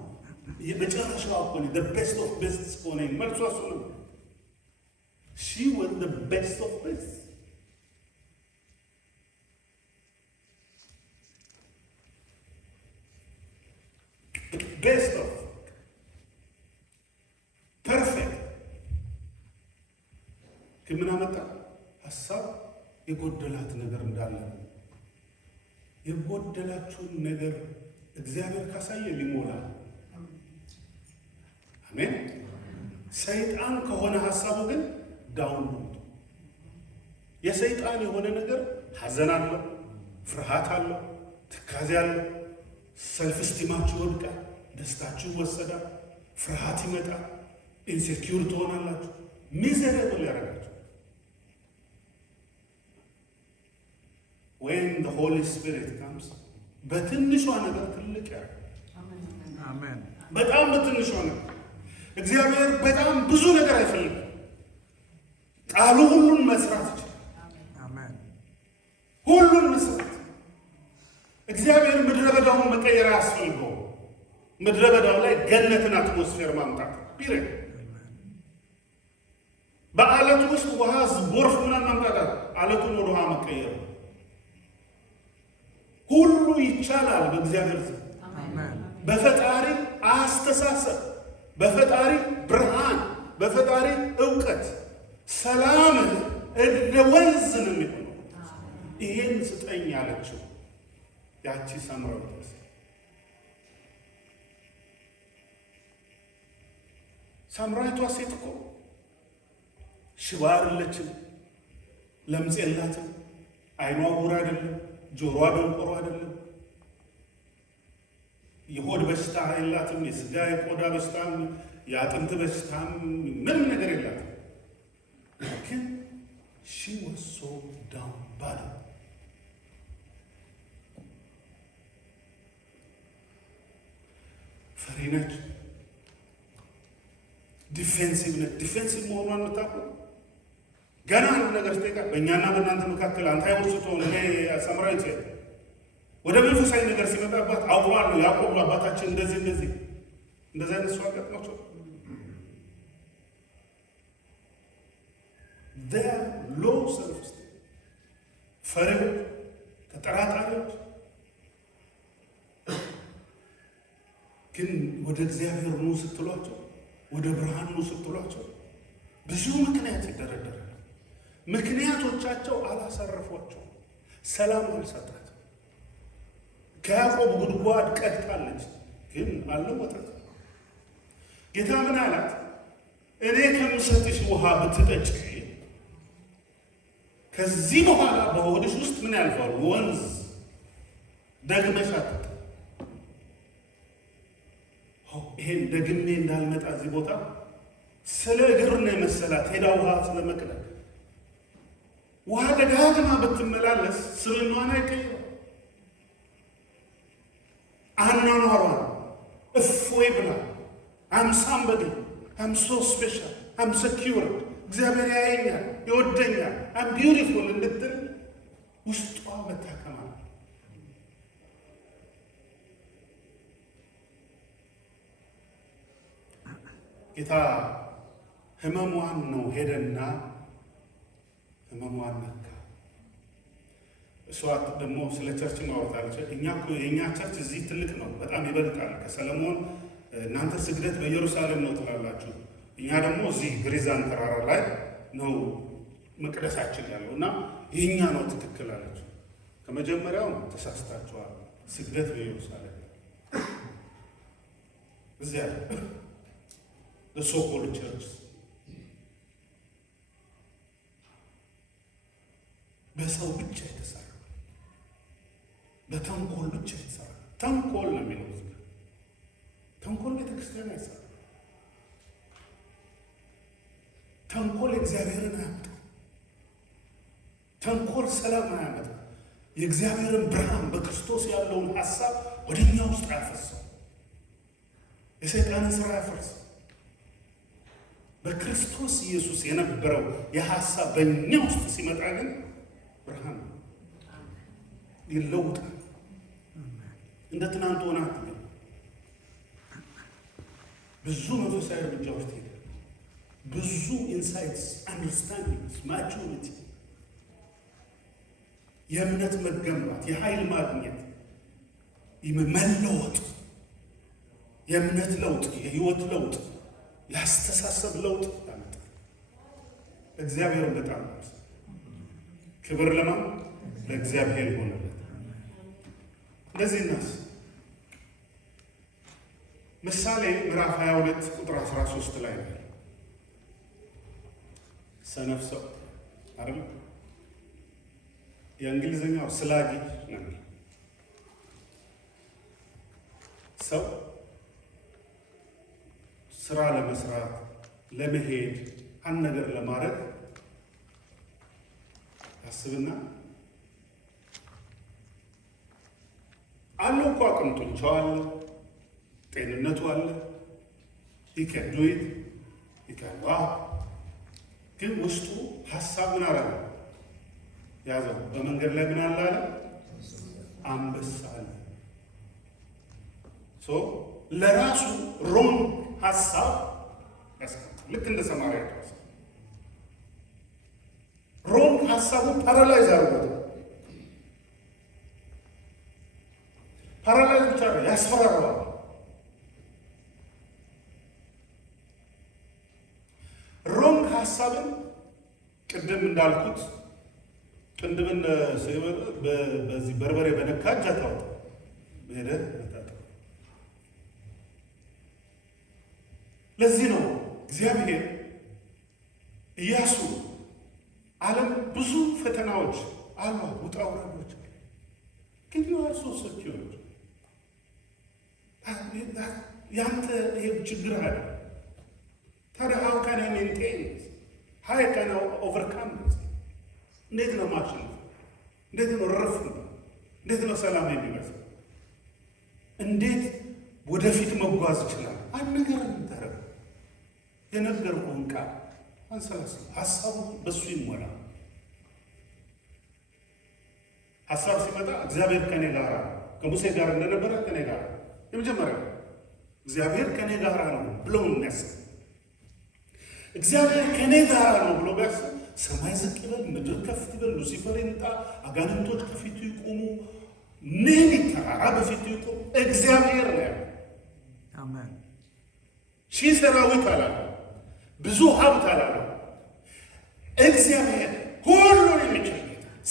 የመጨረሻው እኮ ነው። the best of best ሆነ መልሷ እሱ ነው። she was the best of best። best of perfect ከምን አመጣ ሐሳብ የጎደላት ነገር እንዳለ ነው። የጎደላችሁን ነገር እግዚአብሔር ካሳየ ሊሞላ። አሜን። ሰይጣን ከሆነ ሐሳቡ ግን ዳውን ነው። የሰይጣን የሆነ ነገር ሐዘን አለው፣ ፍርሃት አለው፣ ትካዜ አለው። ሰልፍ ስቲማችሁ ይወድቃል፣ ደስታችሁ ይወሰዳል፣ ፍርሃት ይመጣል፣ ኢንሴኪዩር ትሆናላችሁ፣ ሚዘረብል ያደርጋችሁ። when the Holy Spirit comes በትንሿ ነገር ትልቅ ያደርጋል። አሜን። በጣም በትንሿ ነገር እግዚአብሔር በጣም ብዙ ነገር አይፈልግም። ቃሉ ሁሉን መስራት ይችላል። አሜን። ሁሉን መስራት እግዚአብሔር ምድረ በዳውን መቀየር አያስፈልገው። ምድረ በዳው ላይ ገነትን አትሞስፌር ማምጣት ቢረግ በአለቱ ውስጥ ውሃ ጎርፍ ምናምን ማምጣት አለቱን ወደ ውሃ መቀየር ሁሉ ይቻላል በእግዚአብሔር ዘንድ። በፈጣሪ አስተሳሰብ፣ በፈጣሪ ብርሃን፣ በፈጣሪ እውቀት ሰላም እንደ ወንዝ ነው የሚሆነው። ይሄን ስጠኝ ያለችው ያቺ ሳምራዊት ሳምራዊቷ ሴት እኮ ሽባ አይደለችም፣ ለምጽ የላትም፣ አይኗ ዕውር አይደለም፣ ጆሮዋ ደንቆሮ አይደለም፣ የሆድ በሽታ የላትም፣ የስጋ የቆዳ በሽታም የአጥንት በሽታም ምንም ነገር የላትም። ግን she was so down bad። ፈሪ ነች፣ ዲፌንሲቭ ነች። ዲፌንሲቭ መሆኗን የምታውቁ ገና አንድ ነገር ስጠይቃ በእኛና በእናንተ መካከል አንተ አይወርስ ትሆን እኔ ሳምራዊት ሴት ወደ መንፈሳዊ ነገር ሲመጣባት አውቀዋለሁ ያዕቆብ አባታችን እንደዚህ አይነት ሰው አጋጥሟቸው ሎ ሰልፍ ስ ፈሪዎች፣ ተጠራጣሪዎች ግን ወደ እግዚአብሔር ኑ ስትሏቸው፣ ወደ ብርሃን ኑ ስትሏቸው ብዙ ምክንያት ይደረደራል። ምክንያቶቻቸው አላሳረፏቸው፣ ሰላም አልሰጣት። ከያዕቆብ ጉድጓድ ቀድታለች፣ ግን አልለወጣት። ጌታ ምን አላት? እኔ ከምሰጥሽ ውሃ ብትጠጪ ከዚህ በኋላ በሆድሽ ውስጥ ምን ያልፋል? ወንዝ ደግመሽ አትጠጪ። ይሄን ደግሜ እንዳልመጣ እዚህ ቦታ ስለ እግር ነው የመሰላት ሄዳ ውሃ ስለመቅዳት ውሃ ደጋግማ ብትመላለስ ስብዕናዋን አይቀይረው። አኗኗሯን እፎይ ብላ አም ሳምበዲ አም ሶ ስፔሻል አም ሰኪውር እግዚአብሔር ያየኛል ይወደኛል አም ቢዩቲፉል እንድትል ውስጧ መታከማ ጌታ ህመሟን ነው ሄደና ህመሟን ነካ። እሷ ደግሞ ስለ ቸርች ማውራታለች። የእኛ ቸርች እዚህ ትልቅ ነው፣ በጣም ይበልጣል ከሰለሞን። እናንተ ስግደት በኢየሩሳሌም ነው ትላላችሁ፣ እኛ ደግሞ እዚህ ግሪዛን ተራራ ላይ ነው መቅደሳችን ያለው እና የእኛ ነው ትክክል አለች። ከመጀመሪያው ተሳስታችኋል፣ ስግደት በኢየሩሳሌም እዚያ ለሶኮል ቸርች በሰው ብቻ የተሰራ በተንኮል ብቻ የተሰራ ተንኮል ነው የሚለው። ተንኮል ቤተክርስቲያን አይሰራ። ተንኮል እግዚአብሔርን አያመጣ። ተንኮል ሰላም አያመጣ። የእግዚአብሔርን ብርሃን በክርስቶስ ያለውን ሀሳብ ወደ እኛ ውስጥ አያፈርሰው። የሰይጣንን ስራ ያፈርሰው። በክርስቶስ ኢየሱስ የነበረው የሀሳብ በእኛ ውስጥ ሲመጣ ግን ብርሃን ይለውጣል። እንደ ትናንት ሆነ አትበል። ብዙ መንፈሳዊ እርምጃዎች ሄደ። ብዙ ኢንሳይትስ፣ አንደርስታንዲንግስ፣ ማቹሪቲ፣ የእምነት መገንባት፣ የኃይል ማግኘት፣ መለወጥ፣ የእምነት ለውጥ፣ የህይወት ለውጥ፣ የአስተሳሰብ ለውጥ ያመጣል። እግዚአብሔርን በጣም ክብር ለማን? ለእግዚአብሔር ይሆንለት። እንደዚህ እናስ ምሳሌ ምዕራፍ 22 ቁጥር 13 ላይ ነው። ሰነፍ ሰው አይደል? የእንግሊዝኛው ስላጊ ነው። ሰው ስራ ለመስራት ለመሄድ አንድ ነገር ለማድረግ አስብና አለው እኮ አቅምጦቻው አለ፣ ጤንነቱ አለ፣ ይከዱት ይከባ ግን ውስጡ ሀሳብ ምን አለ ያዘው። በመንገድ ላይ ምን አለ? አንበሳ አለ። ለራሱ ሮንግ ሀሳብ ያስቀምጣል። ልክ እንደ ሰማርያ ሮንግ ሀሳቡን ፓራላይዝ አድርጎታል። ፓራላይዝ ብቻ ያስፈራረዋል። ሮንግ ሀሳብን ቅድም እንዳልኩት ቅንድብን በዚህ በርበሬ በነካ እጅ አታውጣ ሄደ። ለዚህ ነው እግዚአብሔር ኢያሱ ዓለም ብዙ ፈተናዎች አሉ፣ ውጣ ውረዶች ግን ኢያሱ ሰኪዮች ያንተ ይሄ ችግር አለ። ታዲያ how can I maintain this? How can I overcome this? እንዴት ነው ማሸነፍ? እንዴት ነው ረፍ? እንዴት ነው ሰላም የሚመስል? እንዴት ወደፊት መጓዝ ይችላል? አንድ ነገር እንታረግ የነገርኩህን ቃል አንሰላስል። ሀሳቡ በሱ ይሞላ። ሀሳብ ሲመጣ እግዚአብሔር ከኔ ጋር ከሙሴ ጋር እንደነበረ ከኔ ጋር የመጀመሪያው እግዚአብሔር ከኔ ጋር ነው ብሎ የሚያስብ እግዚአብሔር ከኔ ጋር ነው ብሎ ቢያስብ ሰማይ ዝቅ ይበል፣ ምድር ከፍ ይበል፣ ሉሲፈር ይምጣ፣ አጋንንቶች ከፊቱ ይቆሙ፣ ምን ተራራ በፊቱ ይቆም፣ እግዚአብሔር ነው ያለው። አሜን። ሺህ ሰራዊት አላለ፣ ብዙ ሀብት አላለ። እግዚአብሔር ሁሉን የሚችል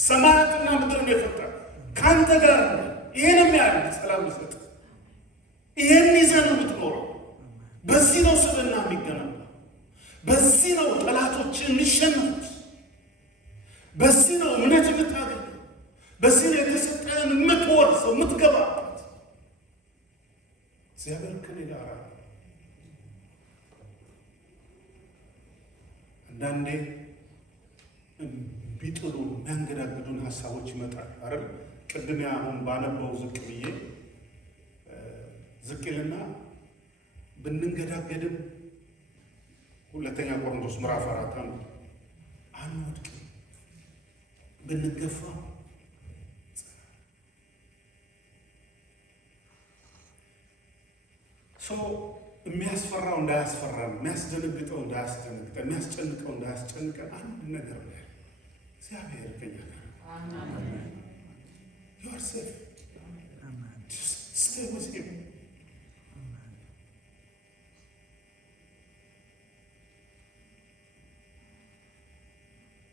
ሰማያትና ምድርን የፈጠረ ከአንተ ጋር ነው። ይህን የሚያደርግ ሰላም ይሰጥ። ይህን ይዘህ ነው የምትኖረው። በዚህ ነው ስብዕና የሚገነባ። በዚህ ነው ጠላቶችን የሚሸነፉት። በዚህ ነው እምነት የምታገኘው። በዚህ ነው የተሰጠህን የምትወርሰው የምትገባበት። እግዚአብሔር ከኔ ጋር አለ። አንዳንዴ ቢጥሉ የሚያንገዳግዱን ሀሳቦች ይመጣል አይደል? ቅድም አሁን ባነበው ዝቅ ብዬ ዝቅ ይልና ብንንገዳገድም ሁለተኛ ቆሮንቶስ ምዕራፍ 4 አንወድቅም፣ ብንገፋ የሚያስፈራው እንዳያስፈራን፣ የሚያስደነግጠው እንዳያስደነግጠን፣ የሚያስጨንቀው እንዳያስጨንቀን አንድ ነገር ላይ እግዚአብሔር ከኛ ጋር you are safe. Just stay with him.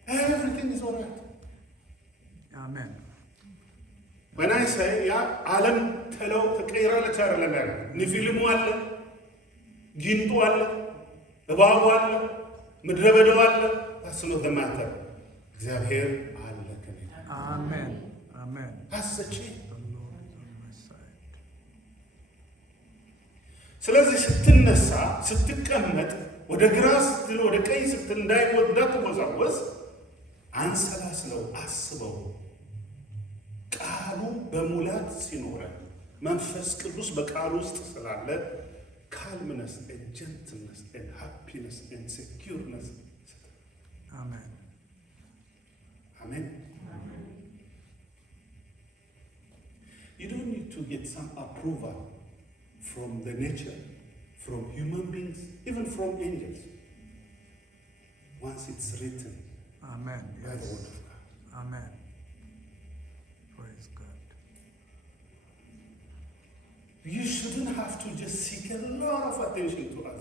Everything is all right. Amen. When I say ያ ዓለም ተቀይራለች አይደለም ያለ ንፊልሙ አለ፣ ጊንጡ አለ፣ እባቡ አለ፣ ምድረ በዳው አለ። that's not the matter. እግዚአብሔር አለ ከኔ ጋር። Amen. Amen. አሰጪ The Lord is on my side. ስለዚህ ስትነሳ፣ ስትቀመጥ፣ ወደ ግራ ስትል፣ ወደ ቀኝ ስትል እንዳትወዛወዝ አንሰላስለው፣ አስበው። ቃሉ በሙላት ሲኖረን መንፈስ ቅዱስ በቃሉ ውስጥ ስላለ calmness and gentleness and happiness and secureness. Amen. Amen. You don't need to get some approval from the nature, from human beings, even from angels. Once it's written Amen. by the Yes. word of God. Amen. Praise God. You shouldn't have to just seek a lot of attention to us.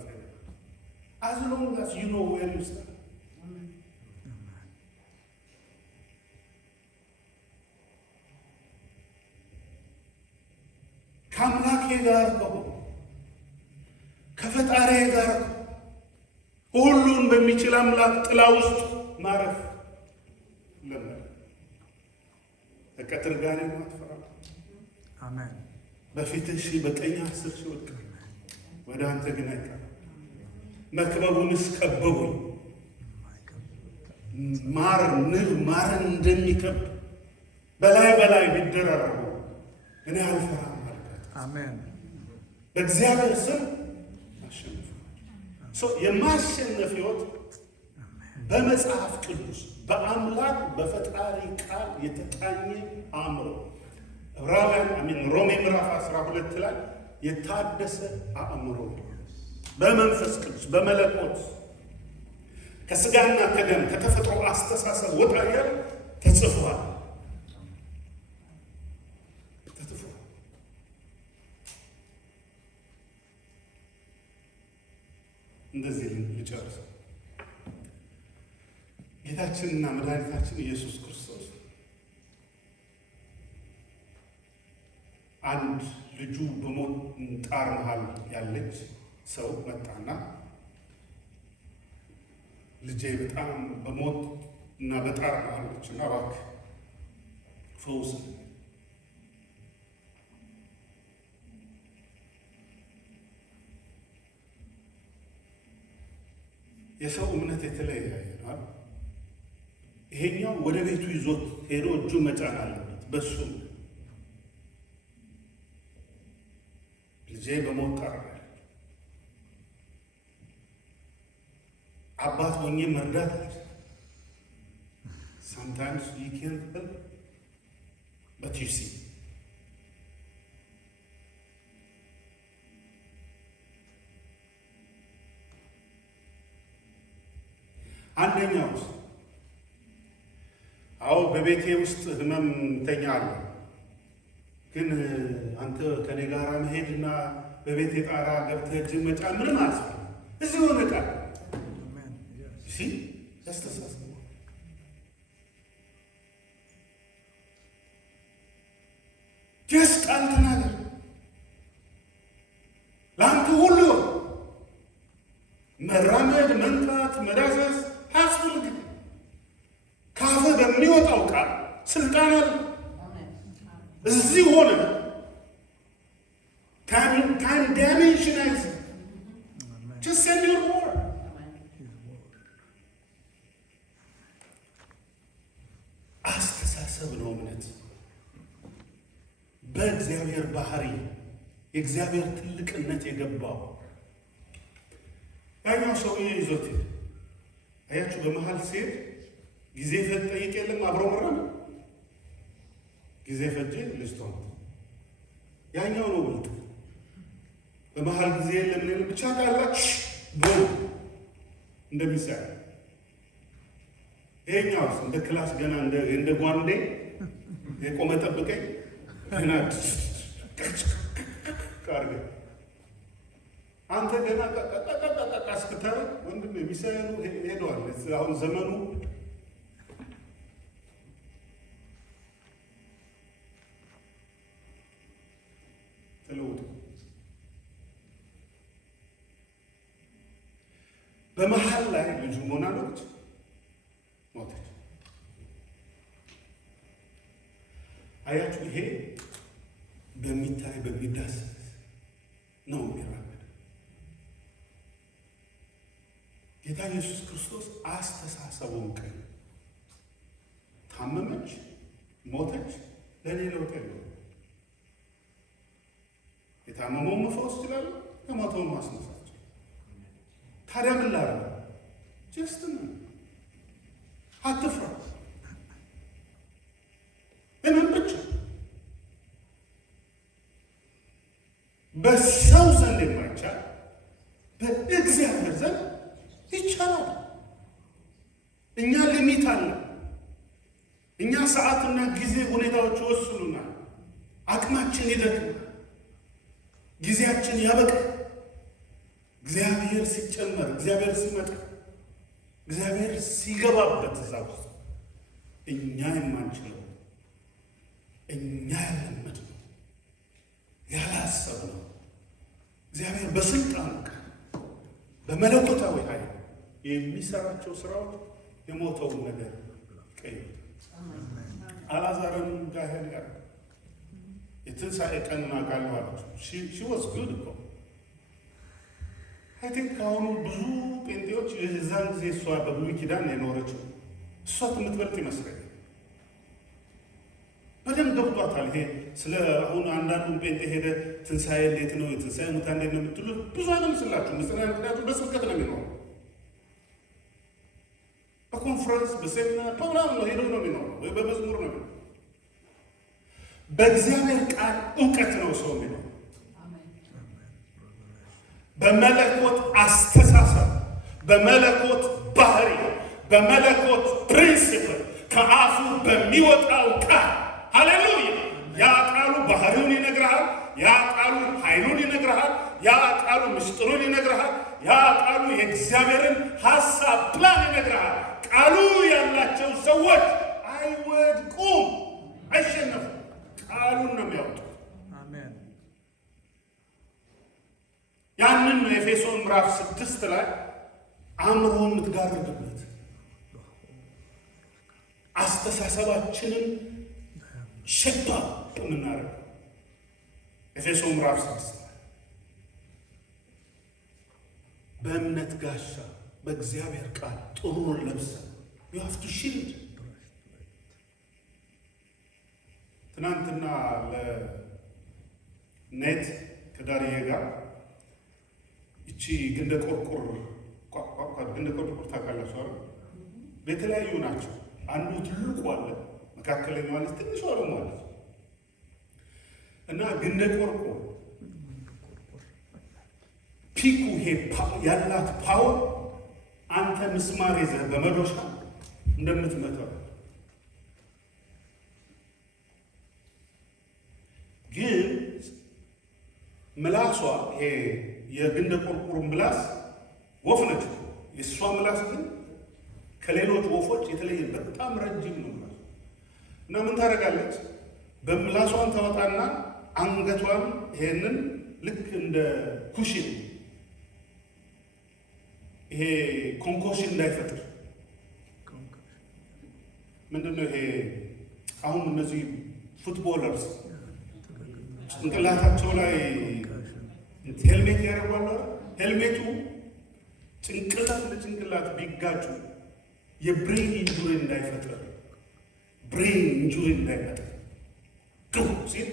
As long as you know where you stand. Amen. ከአምላኬ ጋር ከሆነ ከፈጣሪ ጋር ሁሉን በሚችል አምላክ ጥላ ውስጥ ማረፍ ለምን ከቀትር ጋር ማትፈራ Amen. በፊትህ ሺህ በቀኝ 10 ሺህ ወድቅ ወደ አንተ ግን አይቀርም። መክበቡንስ ከበቡኝ። My God. ማርን እንደሚከብ በላይ ቢደራረቡ እኔ አልፈራም ማለት Amen. በእግዚአብሔር ስም አሸንፍ። የማሸነፍ ሕይወት በመጽሐፍ ቅዱስ በአምላክ በፈጣሪ ቃል የተቃኘ አእምሮ ሮሜ ምዕራፍ 12 ላይ የታደሰ አእምሮ በመንፈስ ቅዱስ በመለኮት ከስጋና ከደም ከተፈጥሮ አስተሳሰብ ወጣ ያለ ተጽፏል። እንደዚህ ልጨርስ። ጌታችንና መድኃኒታችን ኢየሱስ ክርስቶስ አንድ ልጁ በሞት ጣር መሃል ያለች ሰው መጣና ልጄ በጣም በሞት እና በጣር መሃለች እና እባክህ ፈውስ። የሰው እምነት የተለያየ ነው። ይሄኛው ወደ ቤቱ ይዞት ሄዶ እጁ መጫን አለበት። በሱ ልጄ በሞት ጣር አባት ሆኜ መርዳት አለ። sometimes you can't help but you see አንደኛው አዎ በቤቴ ውስጥ ህመምተኛ አለ፣ ግን አንተ ከኔ ጋር መሄድና በቤቴ ጣራ ገብተህ እጅ መጫን ምንም አያስፈልግም። እዚህ ሆነ ቃል Amen. Yes. እሺ ያስተሳሰብ ጀስ ቃል ተናገር። ለአንተ ሁሉ መራመድ፣ መንጣት፣ መዳሰስ አያስፈልግም። ካፈ በሚወጣው ቃል ስልጣን አለ። እዚህ ሆነ ታይም ዳይሜንሽን አይዝ Amen. just send your word. His word. አስተሳሰብ ነው እምነት። በእግዚአብሔር ባህሪ የእግዚአብሔር ትልቅነት የገባው ያኛው ሰውዬ ይዞት ሄደ። አያችሁ፣ በመሃል ሲሄድ ጊዜ ፈጅ ጠይቅ የለም አብሮ መራመድ ጊዜ ፈጅ ልጅቷ ያኛው ነው ብልጥ በመሃል ጊዜ ለምን ብቻ ካላች ብሎ እንደሚሳይ ይሄኛውስ እንደ ክላስ ገና እንደ ጓንዴ የቆመ ጠብቀኝ ገና ካርገ አንተ ገና እስክታረግ ወንድም የሚሳይሉ ሄደዋል። አሁን ዘመኑ ተለውጦ በመሃል ላይ ልጁ ሞናሎች ሞተች። አያችሁ፣ ይሄ በሚታይ በሚዳሰስ ነው የሚራመድ። ጌታ ኢየሱስ ክርስቶስ አስተሳሰቡን ቀን ታመመች፣ ሞተች፣ ለእኔ ለውጥ የለውም። የታመመውን መፈወስ ይችላል፣ የሞተውን ማስነሳት። ታዲያ ምን ላደርግ? ጀስት አትፍራ፣ እመን ብቻ። በሰው ዘንድ የማይቻል በእግዚአብሔር ዘንድ ይቻላል። እኛ ሊሚት አለ። እኛ ሰዓትና ጊዜ ሁኔታዎች ይወስኑናል። አቅማችን ይደክማል። ጊዜያችን ያበቃል። እግዚአብሔር ሲጨመር፣ እግዚአብሔር ሲመጣ፣ እግዚአብሔር ሲገባበት እዛ ውስጥ እኛ የማንችለው እኛ ያለመድነው ያላሰብነው እግዚአብሔር በስልጣኑ በመለኮታዊ ኃይል የሚሰራቸው ስራዎች የሞተውን ነገር ቀይ አልዓዛርን ጋር ያለ የትንሣኤ ቀን እናውቃለሁ አለችው። ሺ ወዝ ጉድ እኮ አይ ቲንክ ከአሁኑ ብዙ ጴንጤዎች የዛን ጊዜ እሷ በብሉይ ኪዳን የኖረችው እሷ የምትበልጥ ይመስለኛል። በደንብ ገብቷታል። ይሄ ስለ አሁን አንዳንዱን ጴንጤ ሄደ ትንሣኤ እንዴት ነው የትንሣኤ ሙታን እንዴት ነው የምትሉት ብዙ አይመስላችሁም። ምክንያቱም በስብከት ነው የሚኖረው፣ በኮንፈረንስ በሴሚናር ፕሮግራም ነው ሄደው ነው የሚኖረው፣ ወይ በመዝሙር ነው የሚኖረው። በእግዚአብሔር ቃል እውቀት ነው ሰው የሚኖረው። በመለኮት አስተሳሰብ፣ በመለኮት ባህሪ፣ በመለኮት ፕሪንሲፕል ከአፉ በሚወጣው ቃል ሃሌሉያ! ያ ቃሉ ባህሪውን ይነግርሃል። ያ ቃሉ ኃይሉን ይነግርሃል። ያ ቃሉ ምስጢሩን ይነግርሃል። ያ ቃሉ የእግዚአብሔርን ሐሳብ ፕላን ይነግርሃል። ቃሉ ያላቸው ሰዎች አይወድቁም፣ አይሸነፉም። ቃሉን ነው የሚያወጡት። ያንን ነው ኤፌሶን ምዕራፍ 6 ላይ አእምሮን የምትጋርድበት አስተሳሰባችንን ሸባ የምናደርገው ኤፌሶን ምዕራፍ 6 በእምነት ጋሻ በእግዚአብሔር ቃል ጥሩን ለብሰን you have to shield። ትናንትና ለኔት ከዳርዬ ጋር እቺ ግንደ ቆርቆር ታውቃላችሁ አይደል? በተለያዩ ናቸው። አንዱ ትልቁ አለ፣ መካከለኛው አለ፣ ትንሿ ደግሞ አለች። እና ግንደ ቆርቆር ፒኩ ይሄ ያላት ፓወር አንተ ምስማር ይዘህ በመዶሻ እንደምትመታው ግን ምላሷ ይሄ የግንደ ቆርቆሩ ምላስ ወፍ ነች። የእሷ ምላስ ግን ከሌሎች ወፎች የተለየ በጣም ረጅም ነው ምላስ። እና ምን ታደርጋለች? በምላሷን ታወጣና አንገቷን ይሄንን ልክ እንደ ኩሽን ይሄ ኮንኮሽን እንዳይፈጥር ምንድነው ይሄ አሁን እነዚህ ፉትቦለርስ ጭንቅላታቸው ላይ ሄልሜት ያደርጓል። ሄልሜቱ ጭንቅላት ለጭንቅላት ቢጋጩ የብሬን ኢንጁሪ እንዳይፈጥር ብሬን ኢንጁሪ እንዳይፈጥር ሲል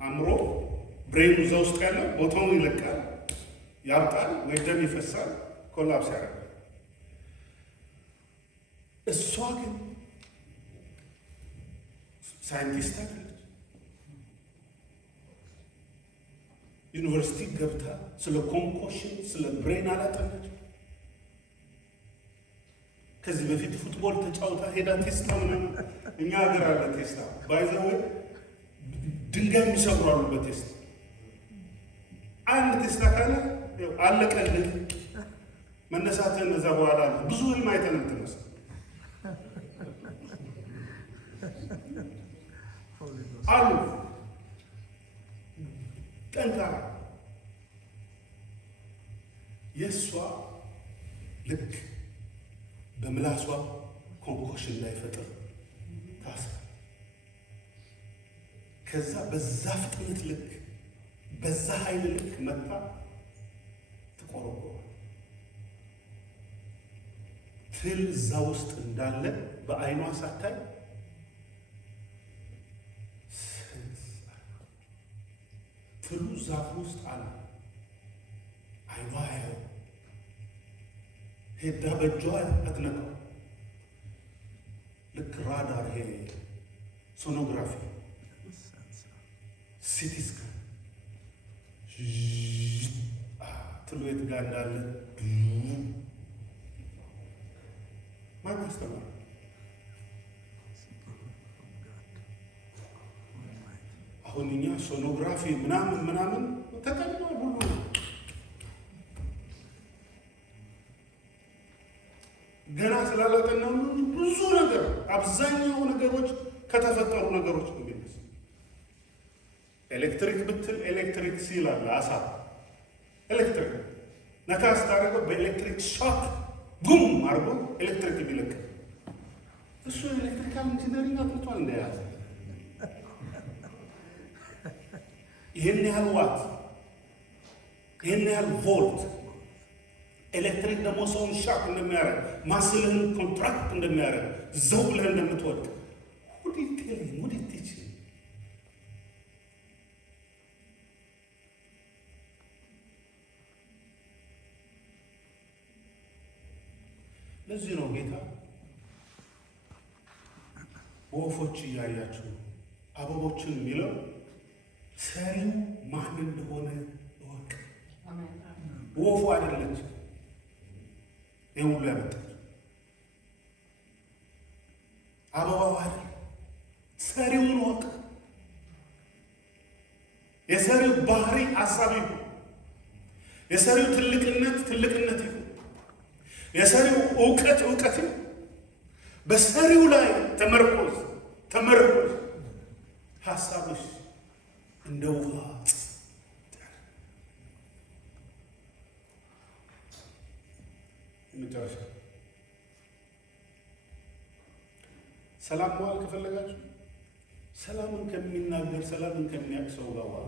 አእምሮ ብሬኑ እዛ ውስጥ ያለ ቦታውን ይለቃል፣ ያብጣል፣ ወይ ደም ይፈሳል፣ ኮላፕስ ያደርጋል። እሷ ግን ሳይንቲስት አይደለች። ዩኒቨርሲቲ ገብታ ስለ ኮንኮሽን ስለ ብሬን አላጠናች። ከዚህ በፊት ፉትቦል ተጫውታ ሄዳ ቴስታ ምናምን እኛ ሀገር አለ ቴስታ ባይዘው ድንጋይ የሚሰብራሉ በቴስታ አንድ ቴስታ ካለ አለቀልህ መነሳትን እዛ በኋላ ብዙ ህልም አይተን ትነሳ አሉ ጠንካራ የእሷ ልክ በምላሷ ኮንኮሽን እንዳይፈጥር ታስራ ከዛ በዛ ፍጥነት ልክ በዛ ኃይል ልክ መታ ተቆረቆረ። ትል እዛ ውስጥ እንዳለ በአይኗ ሳታይ ትሉ ዛፍ ውስጥ አለ። አይኗ ያየው ሄዳ በእጇ አትነካው። ልክ ራዳር ይሄ ሶኖግራፊ ሲቲ ስካን ትሉ የት ጋር እንዳለ ማን አስተማረ? አሁን እኛ ሶኖግራፊ ምናምን ተቀምጦ ሁሉ ገና ስላላጠናው ብዙ ነገር አብዛኛው ነገሮች ከተፈጠሩ ነገሮች ነው። ኤሌክትሪክ ብትል ኤሌክትሪክ ሲል አለ አሳ ኤሌክትሪክ ነካ ስታደርገው በኤሌክትሪክ ሾክ ቡም አድርጎ ኤሌክትሪክ የሚለቅ እሱ ኤሌክትሪካል ኢንጂነሪንግ አጥንቷል እንደያዘ ይህን ያህል ዋት ይህን ያህል ቮልት ኤሌክትሪክ ደግሞ ሰውን ሻክ እንደሚያደርግ ማስልህን ኮንትራክት እንደሚያደርግ ዘው ብለህ እንደምትወድቅ ሙዲት ይችል ለዚህ ነው ጌታ ወፎች እያያችሁ አበቦችን የሚለው ሰሪው ማን እንደሆነ እወቅ። ወፉ አይደለች ይህ ሁሉ ያመጣች አበባው አይደል፣ ሰሪውን እወቅ። የሰሪው ባህሪ ሀሳብ ይሁን፣ የሰሪው ትልቅነት ይሁን፣ የሰሪው እውቀት ይሁን። በሰሪው ላይ ተመርኮዝ ሀሳብሽ እንደ ውሃ መጨረሻ ሰላም መዋል ከፈለጋችሁ ሰላምን ከሚናገር ሰላምን ከሚያውቅ ሰው ጋር ዋሉ።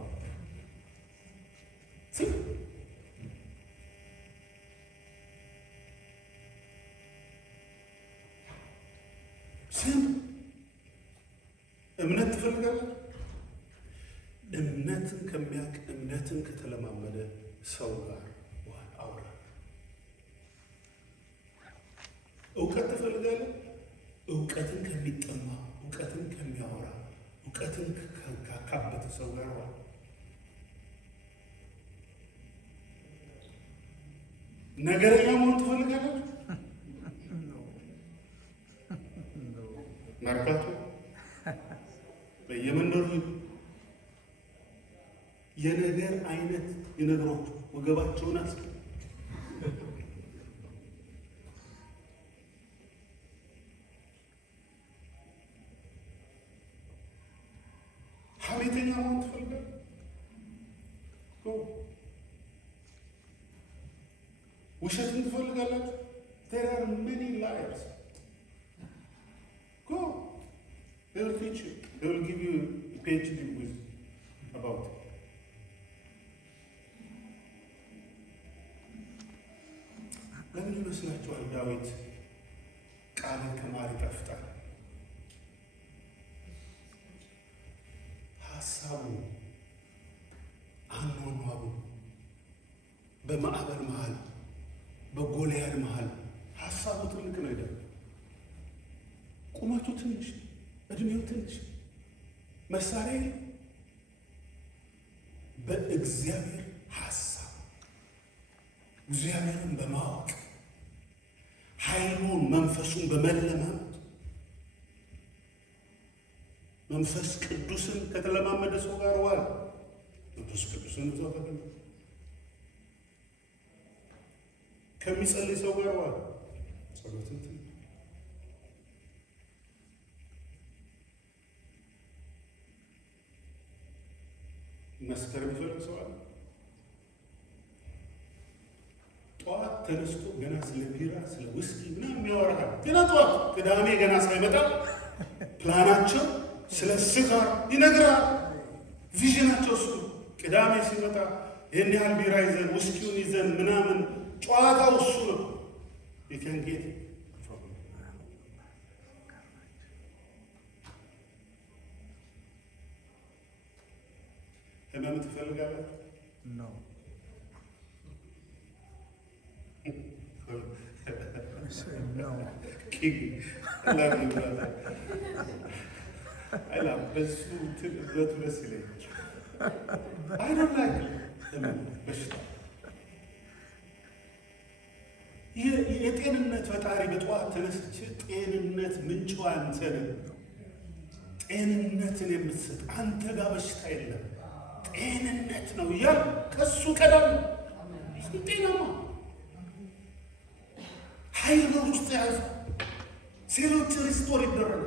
እምነት ትፈልጋለህ? እምነትን ከሚያውቅ እምነትን ከተለማመደ ሰው ጋር አውራ። እውቀት ትፈልጋለህ? እውቀትን ከሚጠማ እውቀትን ከሚያወራ እውቀትን ካካበተ ሰው ጋር ዋል። ነገረኛ መሆን ትፈልጋለህ? መርካቶ በየመንደሩ የነገር አይነት የነገሮች ወገባቸውን አስ ሐሜተኛ መሆን ትፈልጋለህ? ውሸትን ትፈልጋላችሁ? There are many liars. Go. They will teach you. They will give you a PhD with about it. ለምን ይመስላችኋል ዳዊት ቃልን ከማር ይጣፍጣል? ሀሳቡ አኗኗሩ በማዕበል መሃል በጎልያድ መሃል ሀሳቡ ትልቅ ነው ይላል። ቁመቱ ትንሽ፣ እድሜው ትንሽ፣ መሳሪያ በእግዚአብሔር ሐሳብ እግዚአብሔርን በማወቅ ኃይሉን መንፈሱን በመለማመድ መንፈስ ቅዱስን ከተለማመደ ሰው ጋር ዋል። መንፈስ ቅዱስን እዛው ተገኘ። ከሚጸልይ ሰው ጋር ዋል። ጸሎትን መስከር የሚፈልግ ሰው አለ። ጠዋት ተነስቶ ገና ስለ ቢራ ስለ ውስኪ ምናምን ያወራል። ገና ጠዋት ቅዳሜ ገና ሳይመጣ ፕላናቸው ስለ ስካር ይነግራል። ቪዥናቸው እሱ ቅዳሜ ሲመጣ ይህን ያህል ቢራ ይዘን ውስኪውን ይዘን ምናምን ጨዋታው እሱ ነው። የከንጌት ህመም ትፈልጋለህ? No. I say no. አይላም በሱ ትልበቱ ደስ ይለኛል። I don't like ህመም በሽታ። የጤንነት ፈጣሪ በጠዋት ተነስቼ ጤንነት ምንጩ አንተ ነህ፣ ጤንነትን የምትሰጥ አንተ ጋር በሽታ የለም ጤንነት ነው እያል ከሱ ቀደም ጤናማ ኃይል ውስጥ ያዘ ሴሎች ሪስቶር ይደረጋል።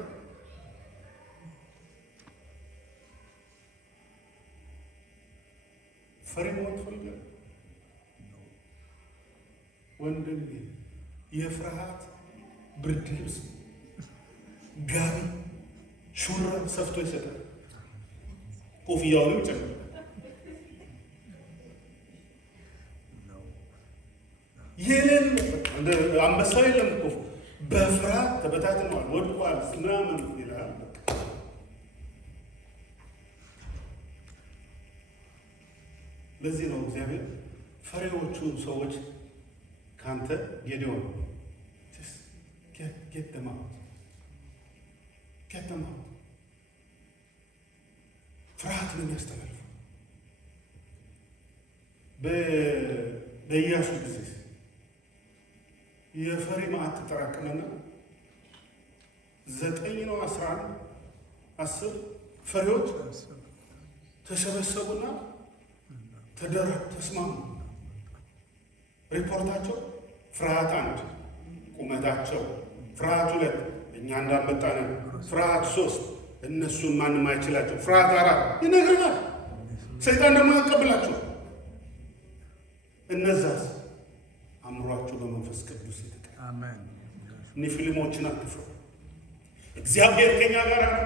ፈሪ መሆን ትፈልጋለህ? ወንድሜ የፍርሃት ብርድ ልብስ ጋቢ ሹራብ ሰፍቶ ይሰጣል። ኮፍያውንም ይጨምራል። የሌለ እንደ አንበሳ የለም እኮ በፍርሃት ተበታትነዋል፣ ወድቋል ምናምን ይላል። ለዚህ ነው እግዚአብሔር ፈሪዎቹ ሰዎች ካንተ ጌዴዎን ጌተማ ፍርሃት ነው የሚያስተላልፈው። በኢያሱ ጊዜ የፈሪ መዓት ተጠራቀመና 9 ነው 10 ፈሪዎች ተሰበሰቡና ተስማሙ። ሪፖርታቸው ፍርሃት 1 ቁመታቸው፣ ፍርሃት 2 እኛ እንዳመጣነን፣ ፍርሃት 3 እነሱን ማንም አይችላቸው፣ ፍርሃት 4 ይነግረናል። ሰይጣን ደግሞ ያቀብላቸው። እነዛስ አእምሯቸው በመንፈስ ቅዱስ ይተካል። Amen. ኔፊሊሞችን አትፍሩ፣ እግዚአብሔር ከኛ ጋር ነው።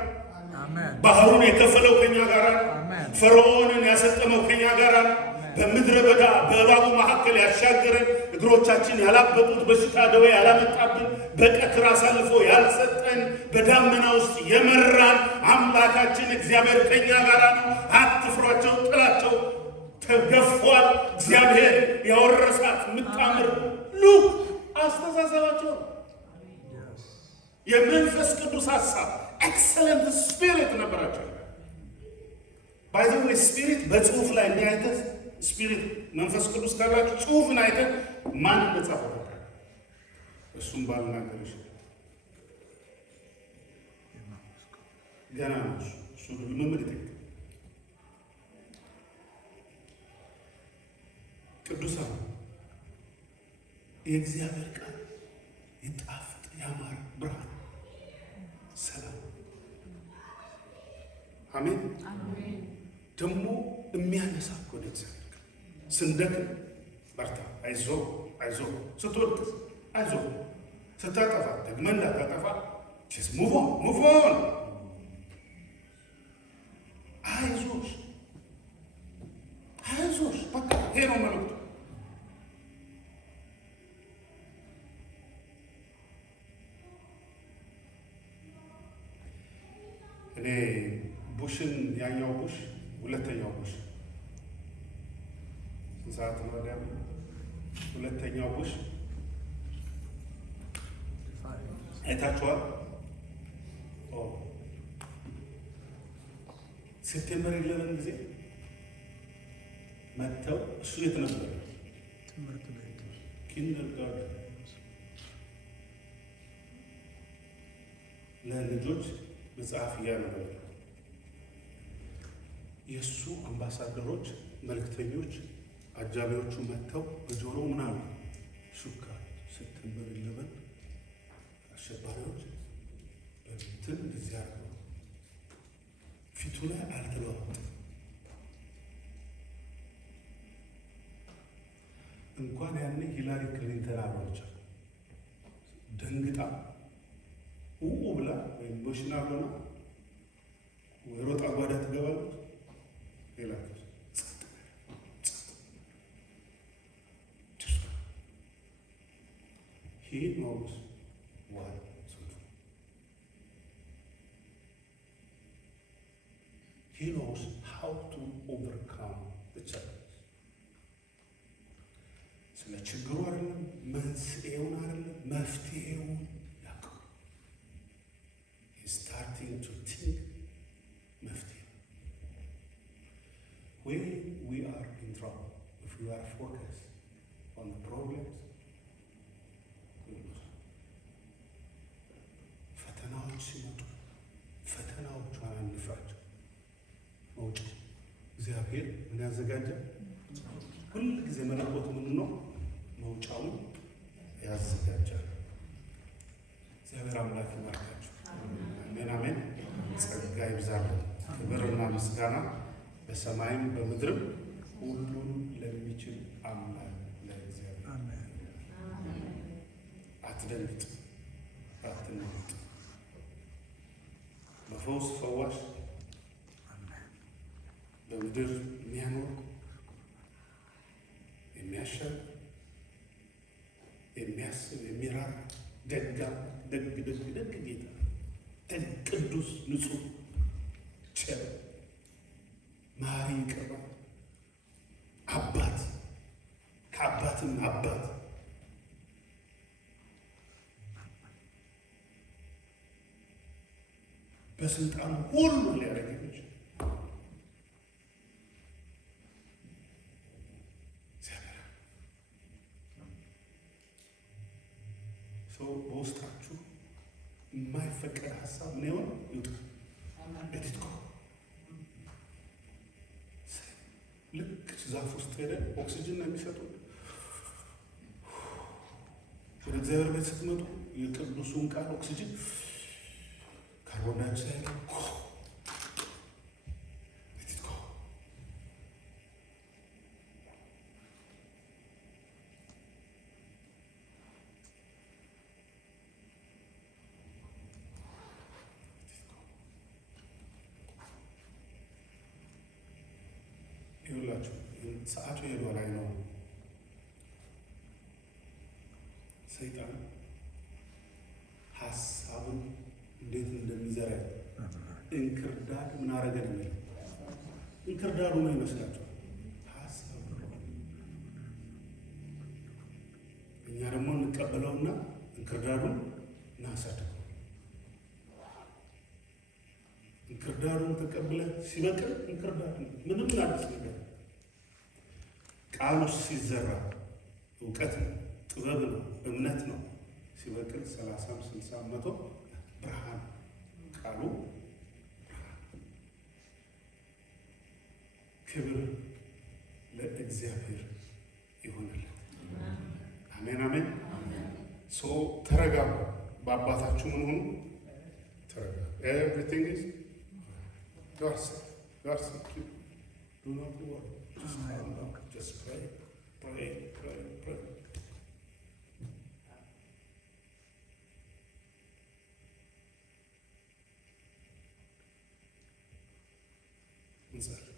Amen. ባህሩን የከፈለው ከኛ ጋር ነው። Amen. ፈርዖንን ያሰጠመው ከኛ ጋር ነው። በምድረ በዳ በእባቡ መካከል ያሻገረን፣ እግሮቻችን ያላበጡት፣ በሽታ ደዌ ያላመጣብን፣ በቀትር አሳልፎ ያልሰጠን፣ በዳመና ውስጥ የመራን አምላካችን እግዚአብሔር ከኛ ጋር ነው። አትፍሯቸው፣ ጥላቸው ተገፏል። እግዚአብሔር ያወረሳት ምታምር ሉክ አስተሳሰባቸው Yes. የመንፈስ ቅዱስ ሐሳብ ኤክሰለንት ስፒሪት ነበራቸው። ባይ ዘ ዌይ ስፒሪት በጽሁፍ ላይ እንዲያይተህ ስፒሪት መንፈስ ቅዱስ ካላችሁ ጽሁፍን አይተህ ማን እንደጻፈው ታውቃለህ። እሱም ባልናገር ይችላል ገና ነው። እሱ ልምምድ ይጠይቃል። ቅዱሳን የእግዚአብሔር ቃል ይጣፍጥ ያማረ ብርሃን ሰላም አሜን። ደግሞ የሚያነሳ እኮ ነው እግዚአብሔር ቃል። ስንደክም በርታ፣ አይዞ አይዞ፣ ስትወድቅ አይዞ፣ ስታጠፋ ደግመህ እንዳታጠፋ ሙቭ ኦን አይዞሽ አይዞሽ፣ በቃ ይሄ ነው መልዕክቱ። እኔ ቡሽን ያኛው ቡሽ ሁለተኛው ቡሽ ሰዓት ነው ወዲያ ሁለተኛው ቡሽ አይታችኋል። ሴፕቴምበር 11 ጊዜ መጥተው እሱ የት ነበር? ትምህርት ቤት ኪንደርጋርተን ለልጆች መጽሐፍ እያነበበ የእሱ አምባሳደሮች፣ መልእክተኞች፣ አጃቢዎቹ መጥተው በጆሮ ምናምን ሹካ ስትንበር ለበን አሸባሪዎች በምትን እንደዚህ አርገው ፊቱ ላይ አልተለዋወጠም። እንኳን ያኔ ሂላሪ ክሊንተን አሮች ደንግጣ ውኡ ብላ ወይም ኢሞሽናል ሆና ወይ ሮጣ ጓዳ ትገባለች። ሌላ he knows what to do. He knows how to overcome the challenge. ስለ ችግሩ አይደለም፣ መንስኤውን አይደለም፣ መፍትሄውን ያውቃል። He's starting to think መፍትሄ። When we are in trouble, if we are focused on the problems, ፈተናዎች ሲመጡ ፈተናዎቹ አንፍራቸው። መውጫ እግዚአብሔር ምን ያዘጋጃል? ሁል ጊዜ መለኮት ምን ነው? መውጫውን ያዘጋጃል። እግዚአብሔር አምላክ ይባርካችሁ። አሜን አሜን። ጸጋ ይብዛልን። ክብርና ምስጋና በሰማይም በምድርም ሁሉን ለሚችል አምላክ ለእግዚአብሔር። አሜን። አትደንግጥ፣ አትነግጥ። በፈውስ ፈዋሽ በምድር የሚያኖር የሚያሸር የሚያስብ የሚራራ ደጋ ደግ ደግ ደግ ጌታ ደግ ቅዱስ ንጹሕ ቸር መሐሪ ይቅር ባይ አባት ከአባትም አባት በስልጣኑ ሁሉ ሊያደርግ የሚችል ሰው በውስጣችሁ የማይፈቀድ ሀሳብ ምን ይሆን ይውጣ። በትትኮ ልክ ዛፍ ውስጥ ሄደን ኦክሲጅን ነው የሚሰጡ። ወደ እግዚአብሔር ቤት ስትመጡ የቅዱሱን ቃል ኦክሲጅን ካርቦን ዳይኦክሳይድ በትትኮ ይሁላችሁ። ሰዓቱ ሄዶ ላይ ነው። ሰይጣን ሀሳብን እንዴት እንደሚዘራ እንክርዳድ ምን አረገን የሚል እንክርዳዱ ምን ይመስላችኋል? ሀሳብ። እኛ ደግሞ እንቀበለውና እንክርዳዱን እናሳድገው። እንክርዳዱን ተቀብለ ሲበቅል እንክርዳዱ ምንም አዲስ ነገር ቃሉ ሲዘራ እውቀት ነው፣ ጥበብ ነው፣ እምነት ነው። ሲበቅል 30 60 100 ብርሃን ቃሉ ክብር ለእግዚአብሔር ይሆናል። አሜን አሜን። ሶ ተረጋጉ። በአባታችሁ ምን ሆኑ? ተረጋጉ። ኤቭሪቲንግ ኢዝ ዮርስ ዮርስ ዱ ኖት ወሪ just pray pray pray pray እንጸልይ።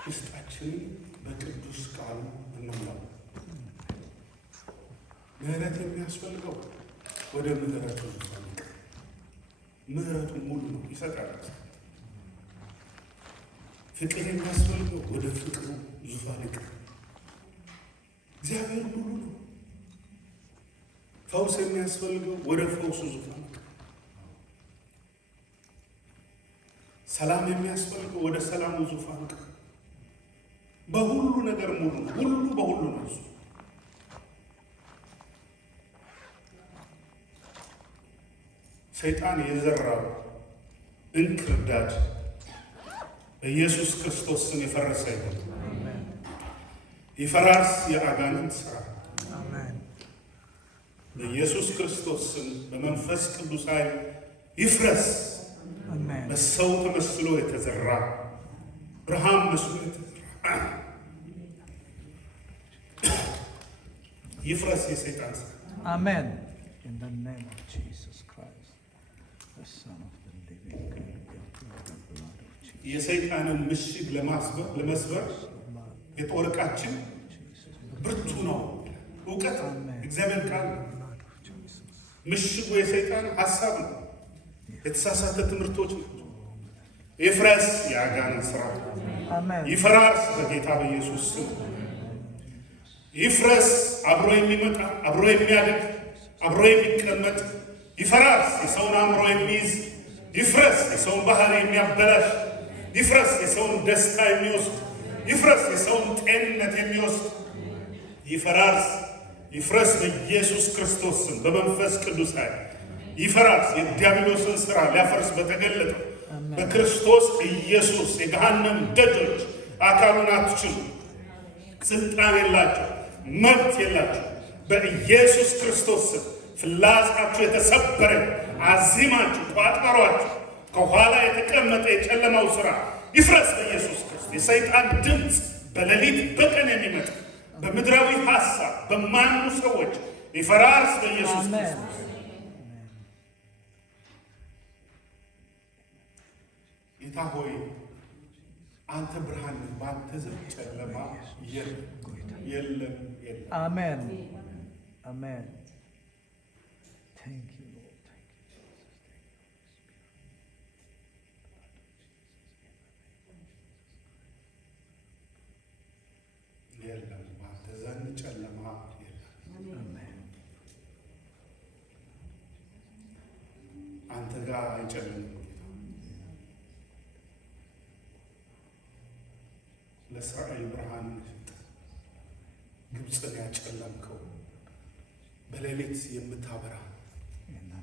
ውስጣችንን በቅዱስ ቃሉ እንሙላው። ምህረት የሚያስፈልገው ወደ ምህረቱ ዙፋን ምህረቱ ሙሉ ነው ይሰጣል። ፍቅር የሚያስፈልገው ወደ ፍቅሩ ዙፋን እግዚአብሔር ሙሉ ነው። ፈውስ የሚያስፈልገው ወደ ፈውሱ ዙፋን፣ ሰላም የሚያስፈልገው ወደ ሰላሙ ዙፋን። በሁሉ ነገር ሙሉ ነው። ሁሉ በሁሉ ነው እሱ። ሰይጣን የዘራው እንክርዳድ በኢየሱስ ክርስቶስ ስም የፈረሰ ይሁን። ይፈራርስ የአጋንንት ሥራ በኢየሱስ ክርስቶስ ስም በመንፈስ ቅዱስ ኃይል ይፍረስ። በሰው ተመስሎ የተዘራ ብርሃን መስሎ የተዘራ ይፍረስ የሰይጣን ሥራ። አሜን። In the name of Jesus Christ, the Son of the living God, the blood of Jesus. የሰይጣንን ምሽግ ለመስበር የጦር ዕቃችን ብርቱ ነው። እውቀት እግዚአብሔር ቃል ምሽጉ የሰይጣን ሐሳብ ነው። የተሳሳተ ትምህርቶች ናቸው። ይፍረስ የአጋንንት ሥራ። ይፈራርስ በጌታ በኢየሱስ ስም። ይፍረስ አብሮ የሚመጣ አብሮ የሚያድግ አብሮ የሚቀመጥ ይፈራርስ የሰውን አእምሮ የሚይዝ ይፍረስ የሰውን ባህሪ የሚያበላሽ ይፍረስ የሰውን ደስታ የሚወስድ ይፍረስ የሰውን ጤንነት የሚወስድ ይፈራርስ ይፍረስ በኢየሱስ ክርስቶስ ስም በመንፈስ ቅዱስ ኃይል ይፈራርስ። የዲያብሎስን ሥራ ሊያፈርስ በተገለጠው በክርስቶስ ኢየሱስ የገሃነም ደጆች አካሉን አትችሉ፣ ስልጣን የላቸው፣ መብት የላቸው። በኢየሱስ ክርስቶስ ስም ፍላጻችሁ የተሰበረ አዚማችሁ ቋጠሯችሁ ከኋላ የተቀመጠ የጨለማው ሥራ ይፍረስ በኢየሱስ ክርስቶስ። የሰይጣን ድምፅ በሌሊት በቀን የሚመጣ በምድራዊ ሐሳብ በማያምኑ ሰዎች ይፈራርስ በኢየሱስ ክርስቶስ። ጌታ ሆይ አንተ ብርሃን ነህ፣ በአንተ ዘንድ ጨለማ የለም። አሜን አሜን። Thank you, Lord. Thank you, Jesus. የለም በአንተ ዘንድ ጨለማ የለም። Amen. አንተ ጋር አይጨልምም። ለእስራኤል ብርሃን ግብፅን ያጨለምከው በሌሊት የምታበራ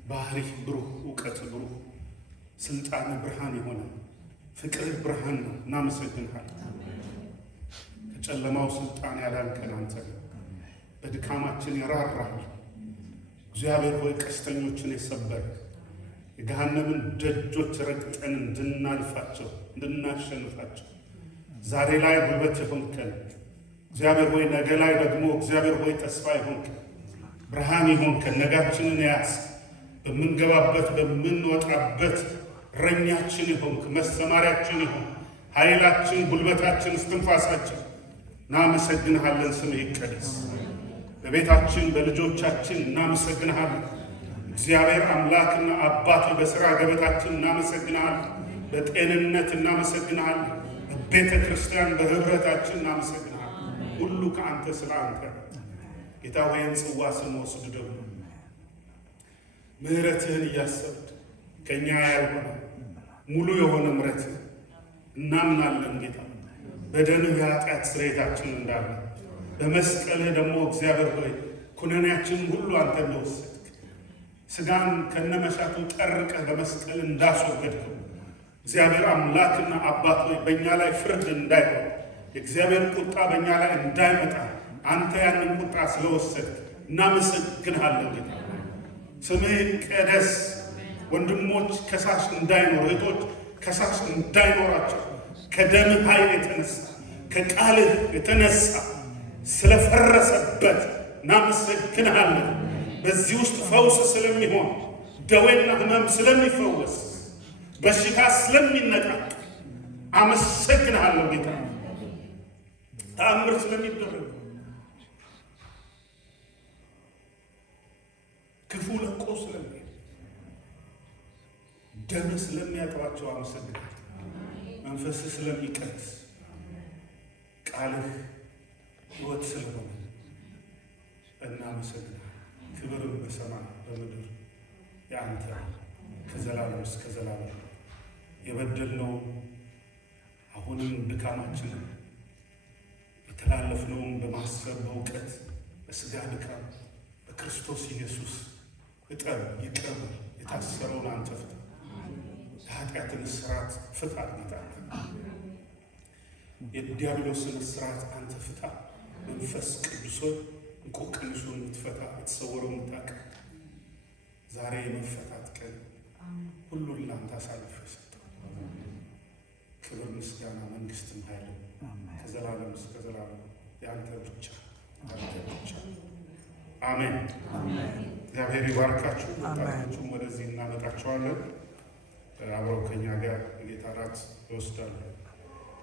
ባህሪህ ብሩህ፣ እውቀት ብሩህ፣ ስልጣን ብርሃን የሆነ ፍቅርህ ብርሃን ነው። እናመሰግንሃለን። ከጨለማው ስልጣን ያዳንከን አንተ ነው። በድካማችን የራራህ እግዚአብሔር ሆይ ቀስተኞችን የሰበርክ የገሃነምን ደጆች ረግጠን እንድናልፋቸው እንድናሸንፋቸው ዛሬ ላይ ጉልበት የሆንከን እግዚአብሔር ሆይ ነገ ላይ ደግሞ እግዚአብሔር ሆይ ተስፋ የሆንከን ብርሃን የሆንከን ነጋችንን ያዝ በምንገባበት በምንወጣበት እረኛችን የሆንክ መሰማሪያችን የሆንክ ኃይላችን፣ ጉልበታችን፣ እስትንፋሳችን እናመሰግንሃለን። ስምህ ይቀደስ። በቤታችን በልጆቻችን እናመሰግንሃለን። እግዚአብሔር አምላክና አባት በሥራ ገበታችን እናመሰግንሃለን። በጤንነት እናመሰግንሃለን። በቤተ ክርስቲያን በህብረታችን እናመሰግንሃለን። ሁሉ ከአንተ ስለ አንተ ጌታ ሆይን ጽዋ ስንወስድ ደግሞ ምሕረትህን እያሰብድ ከእኛ ያልሆነ ሙሉ የሆነ ምሕረት እናምናለን። ጌታ በደምህ የኃጢአት ስርየታችን እንዳለ በመስቀልህ ደግሞ እግዚአብሔር ሆይ ኩነኔያችንን ሁሉ አንተ እንደወሰድክ ሥጋን ከነመሻቱ ጠርቀህ በመስቀል እንዳስወገድከው እግዚአብሔር አምላክና አባት ሆይ በእኛ ላይ ፍርድ እንዳይሆን የእግዚአብሔር ቁጣ በእኛ ላይ እንዳይመጣ አንተ ያንን ቁጣ ስለወሰድክ እናመሰግንሃለን። ጌታ ስምህ ይቀደስ። ወንድሞች ከሳሽ እንዳይኖር፣ እህቶች ከሳሽ እንዳይኖራቸው ከደምህ ኃይል የተነሳ ከቃልህ የተነሳ ስለፈረሰበት እናመሰግንሃለን። በዚህ ውስጥ ፈውስ ስለሚሆን፣ ደዌና ሕመም ስለሚፈወስ፣ በሽታ ስለሚነቃቅ አመሰግንሃለሁ ጌታ። ተአምር ስለሚደረግ ክፉ ለቆ ስለሚሄድ ደም ስለሚያጠባቸው አመሰግናለሁ። መንፈስህ ስለሚቀድስ ቃልህ ሕይወት ስለሆነ እናመሰግናለን። ክብርም በሰማይ በምድር የአንተ ከዘላለም እስከ ዘላለም። የበደልነው አሁንም ድካማችንን የተላለፍነውም በማሰብ በእውቀት በስጋ ድካም በክርስቶስ ኢየሱስ እጠብ፣ ይቅር በል። የታሰረውን አንተ ፍታ። የኃጢአትን እስራት ፍታ ጌታ። የዲያብሎስን እስራት አንተ ፍታ። መንፈስ ቅዱስ ሆይ እንቆቅልሹን የምትፈታ የተሰወረውን የምታውቅ ዛሬ የመፈታት ቀን ሁሉን ለአንተ አሳልፌ ሰጠሁ። ክብር፣ ምስጋና፣ መንግስትም ኃይልም ከዘላለም እስከ ዘላለም የአንተ ብቻ አንተ ብቻ። አሜን። እግዚአብሔር ይባርካችሁ። ወጣቶቹም ወደዚህ እናመጣቸዋለን። አብረው ከኛ ጋር ጌታ እራት ይወስዳሉ።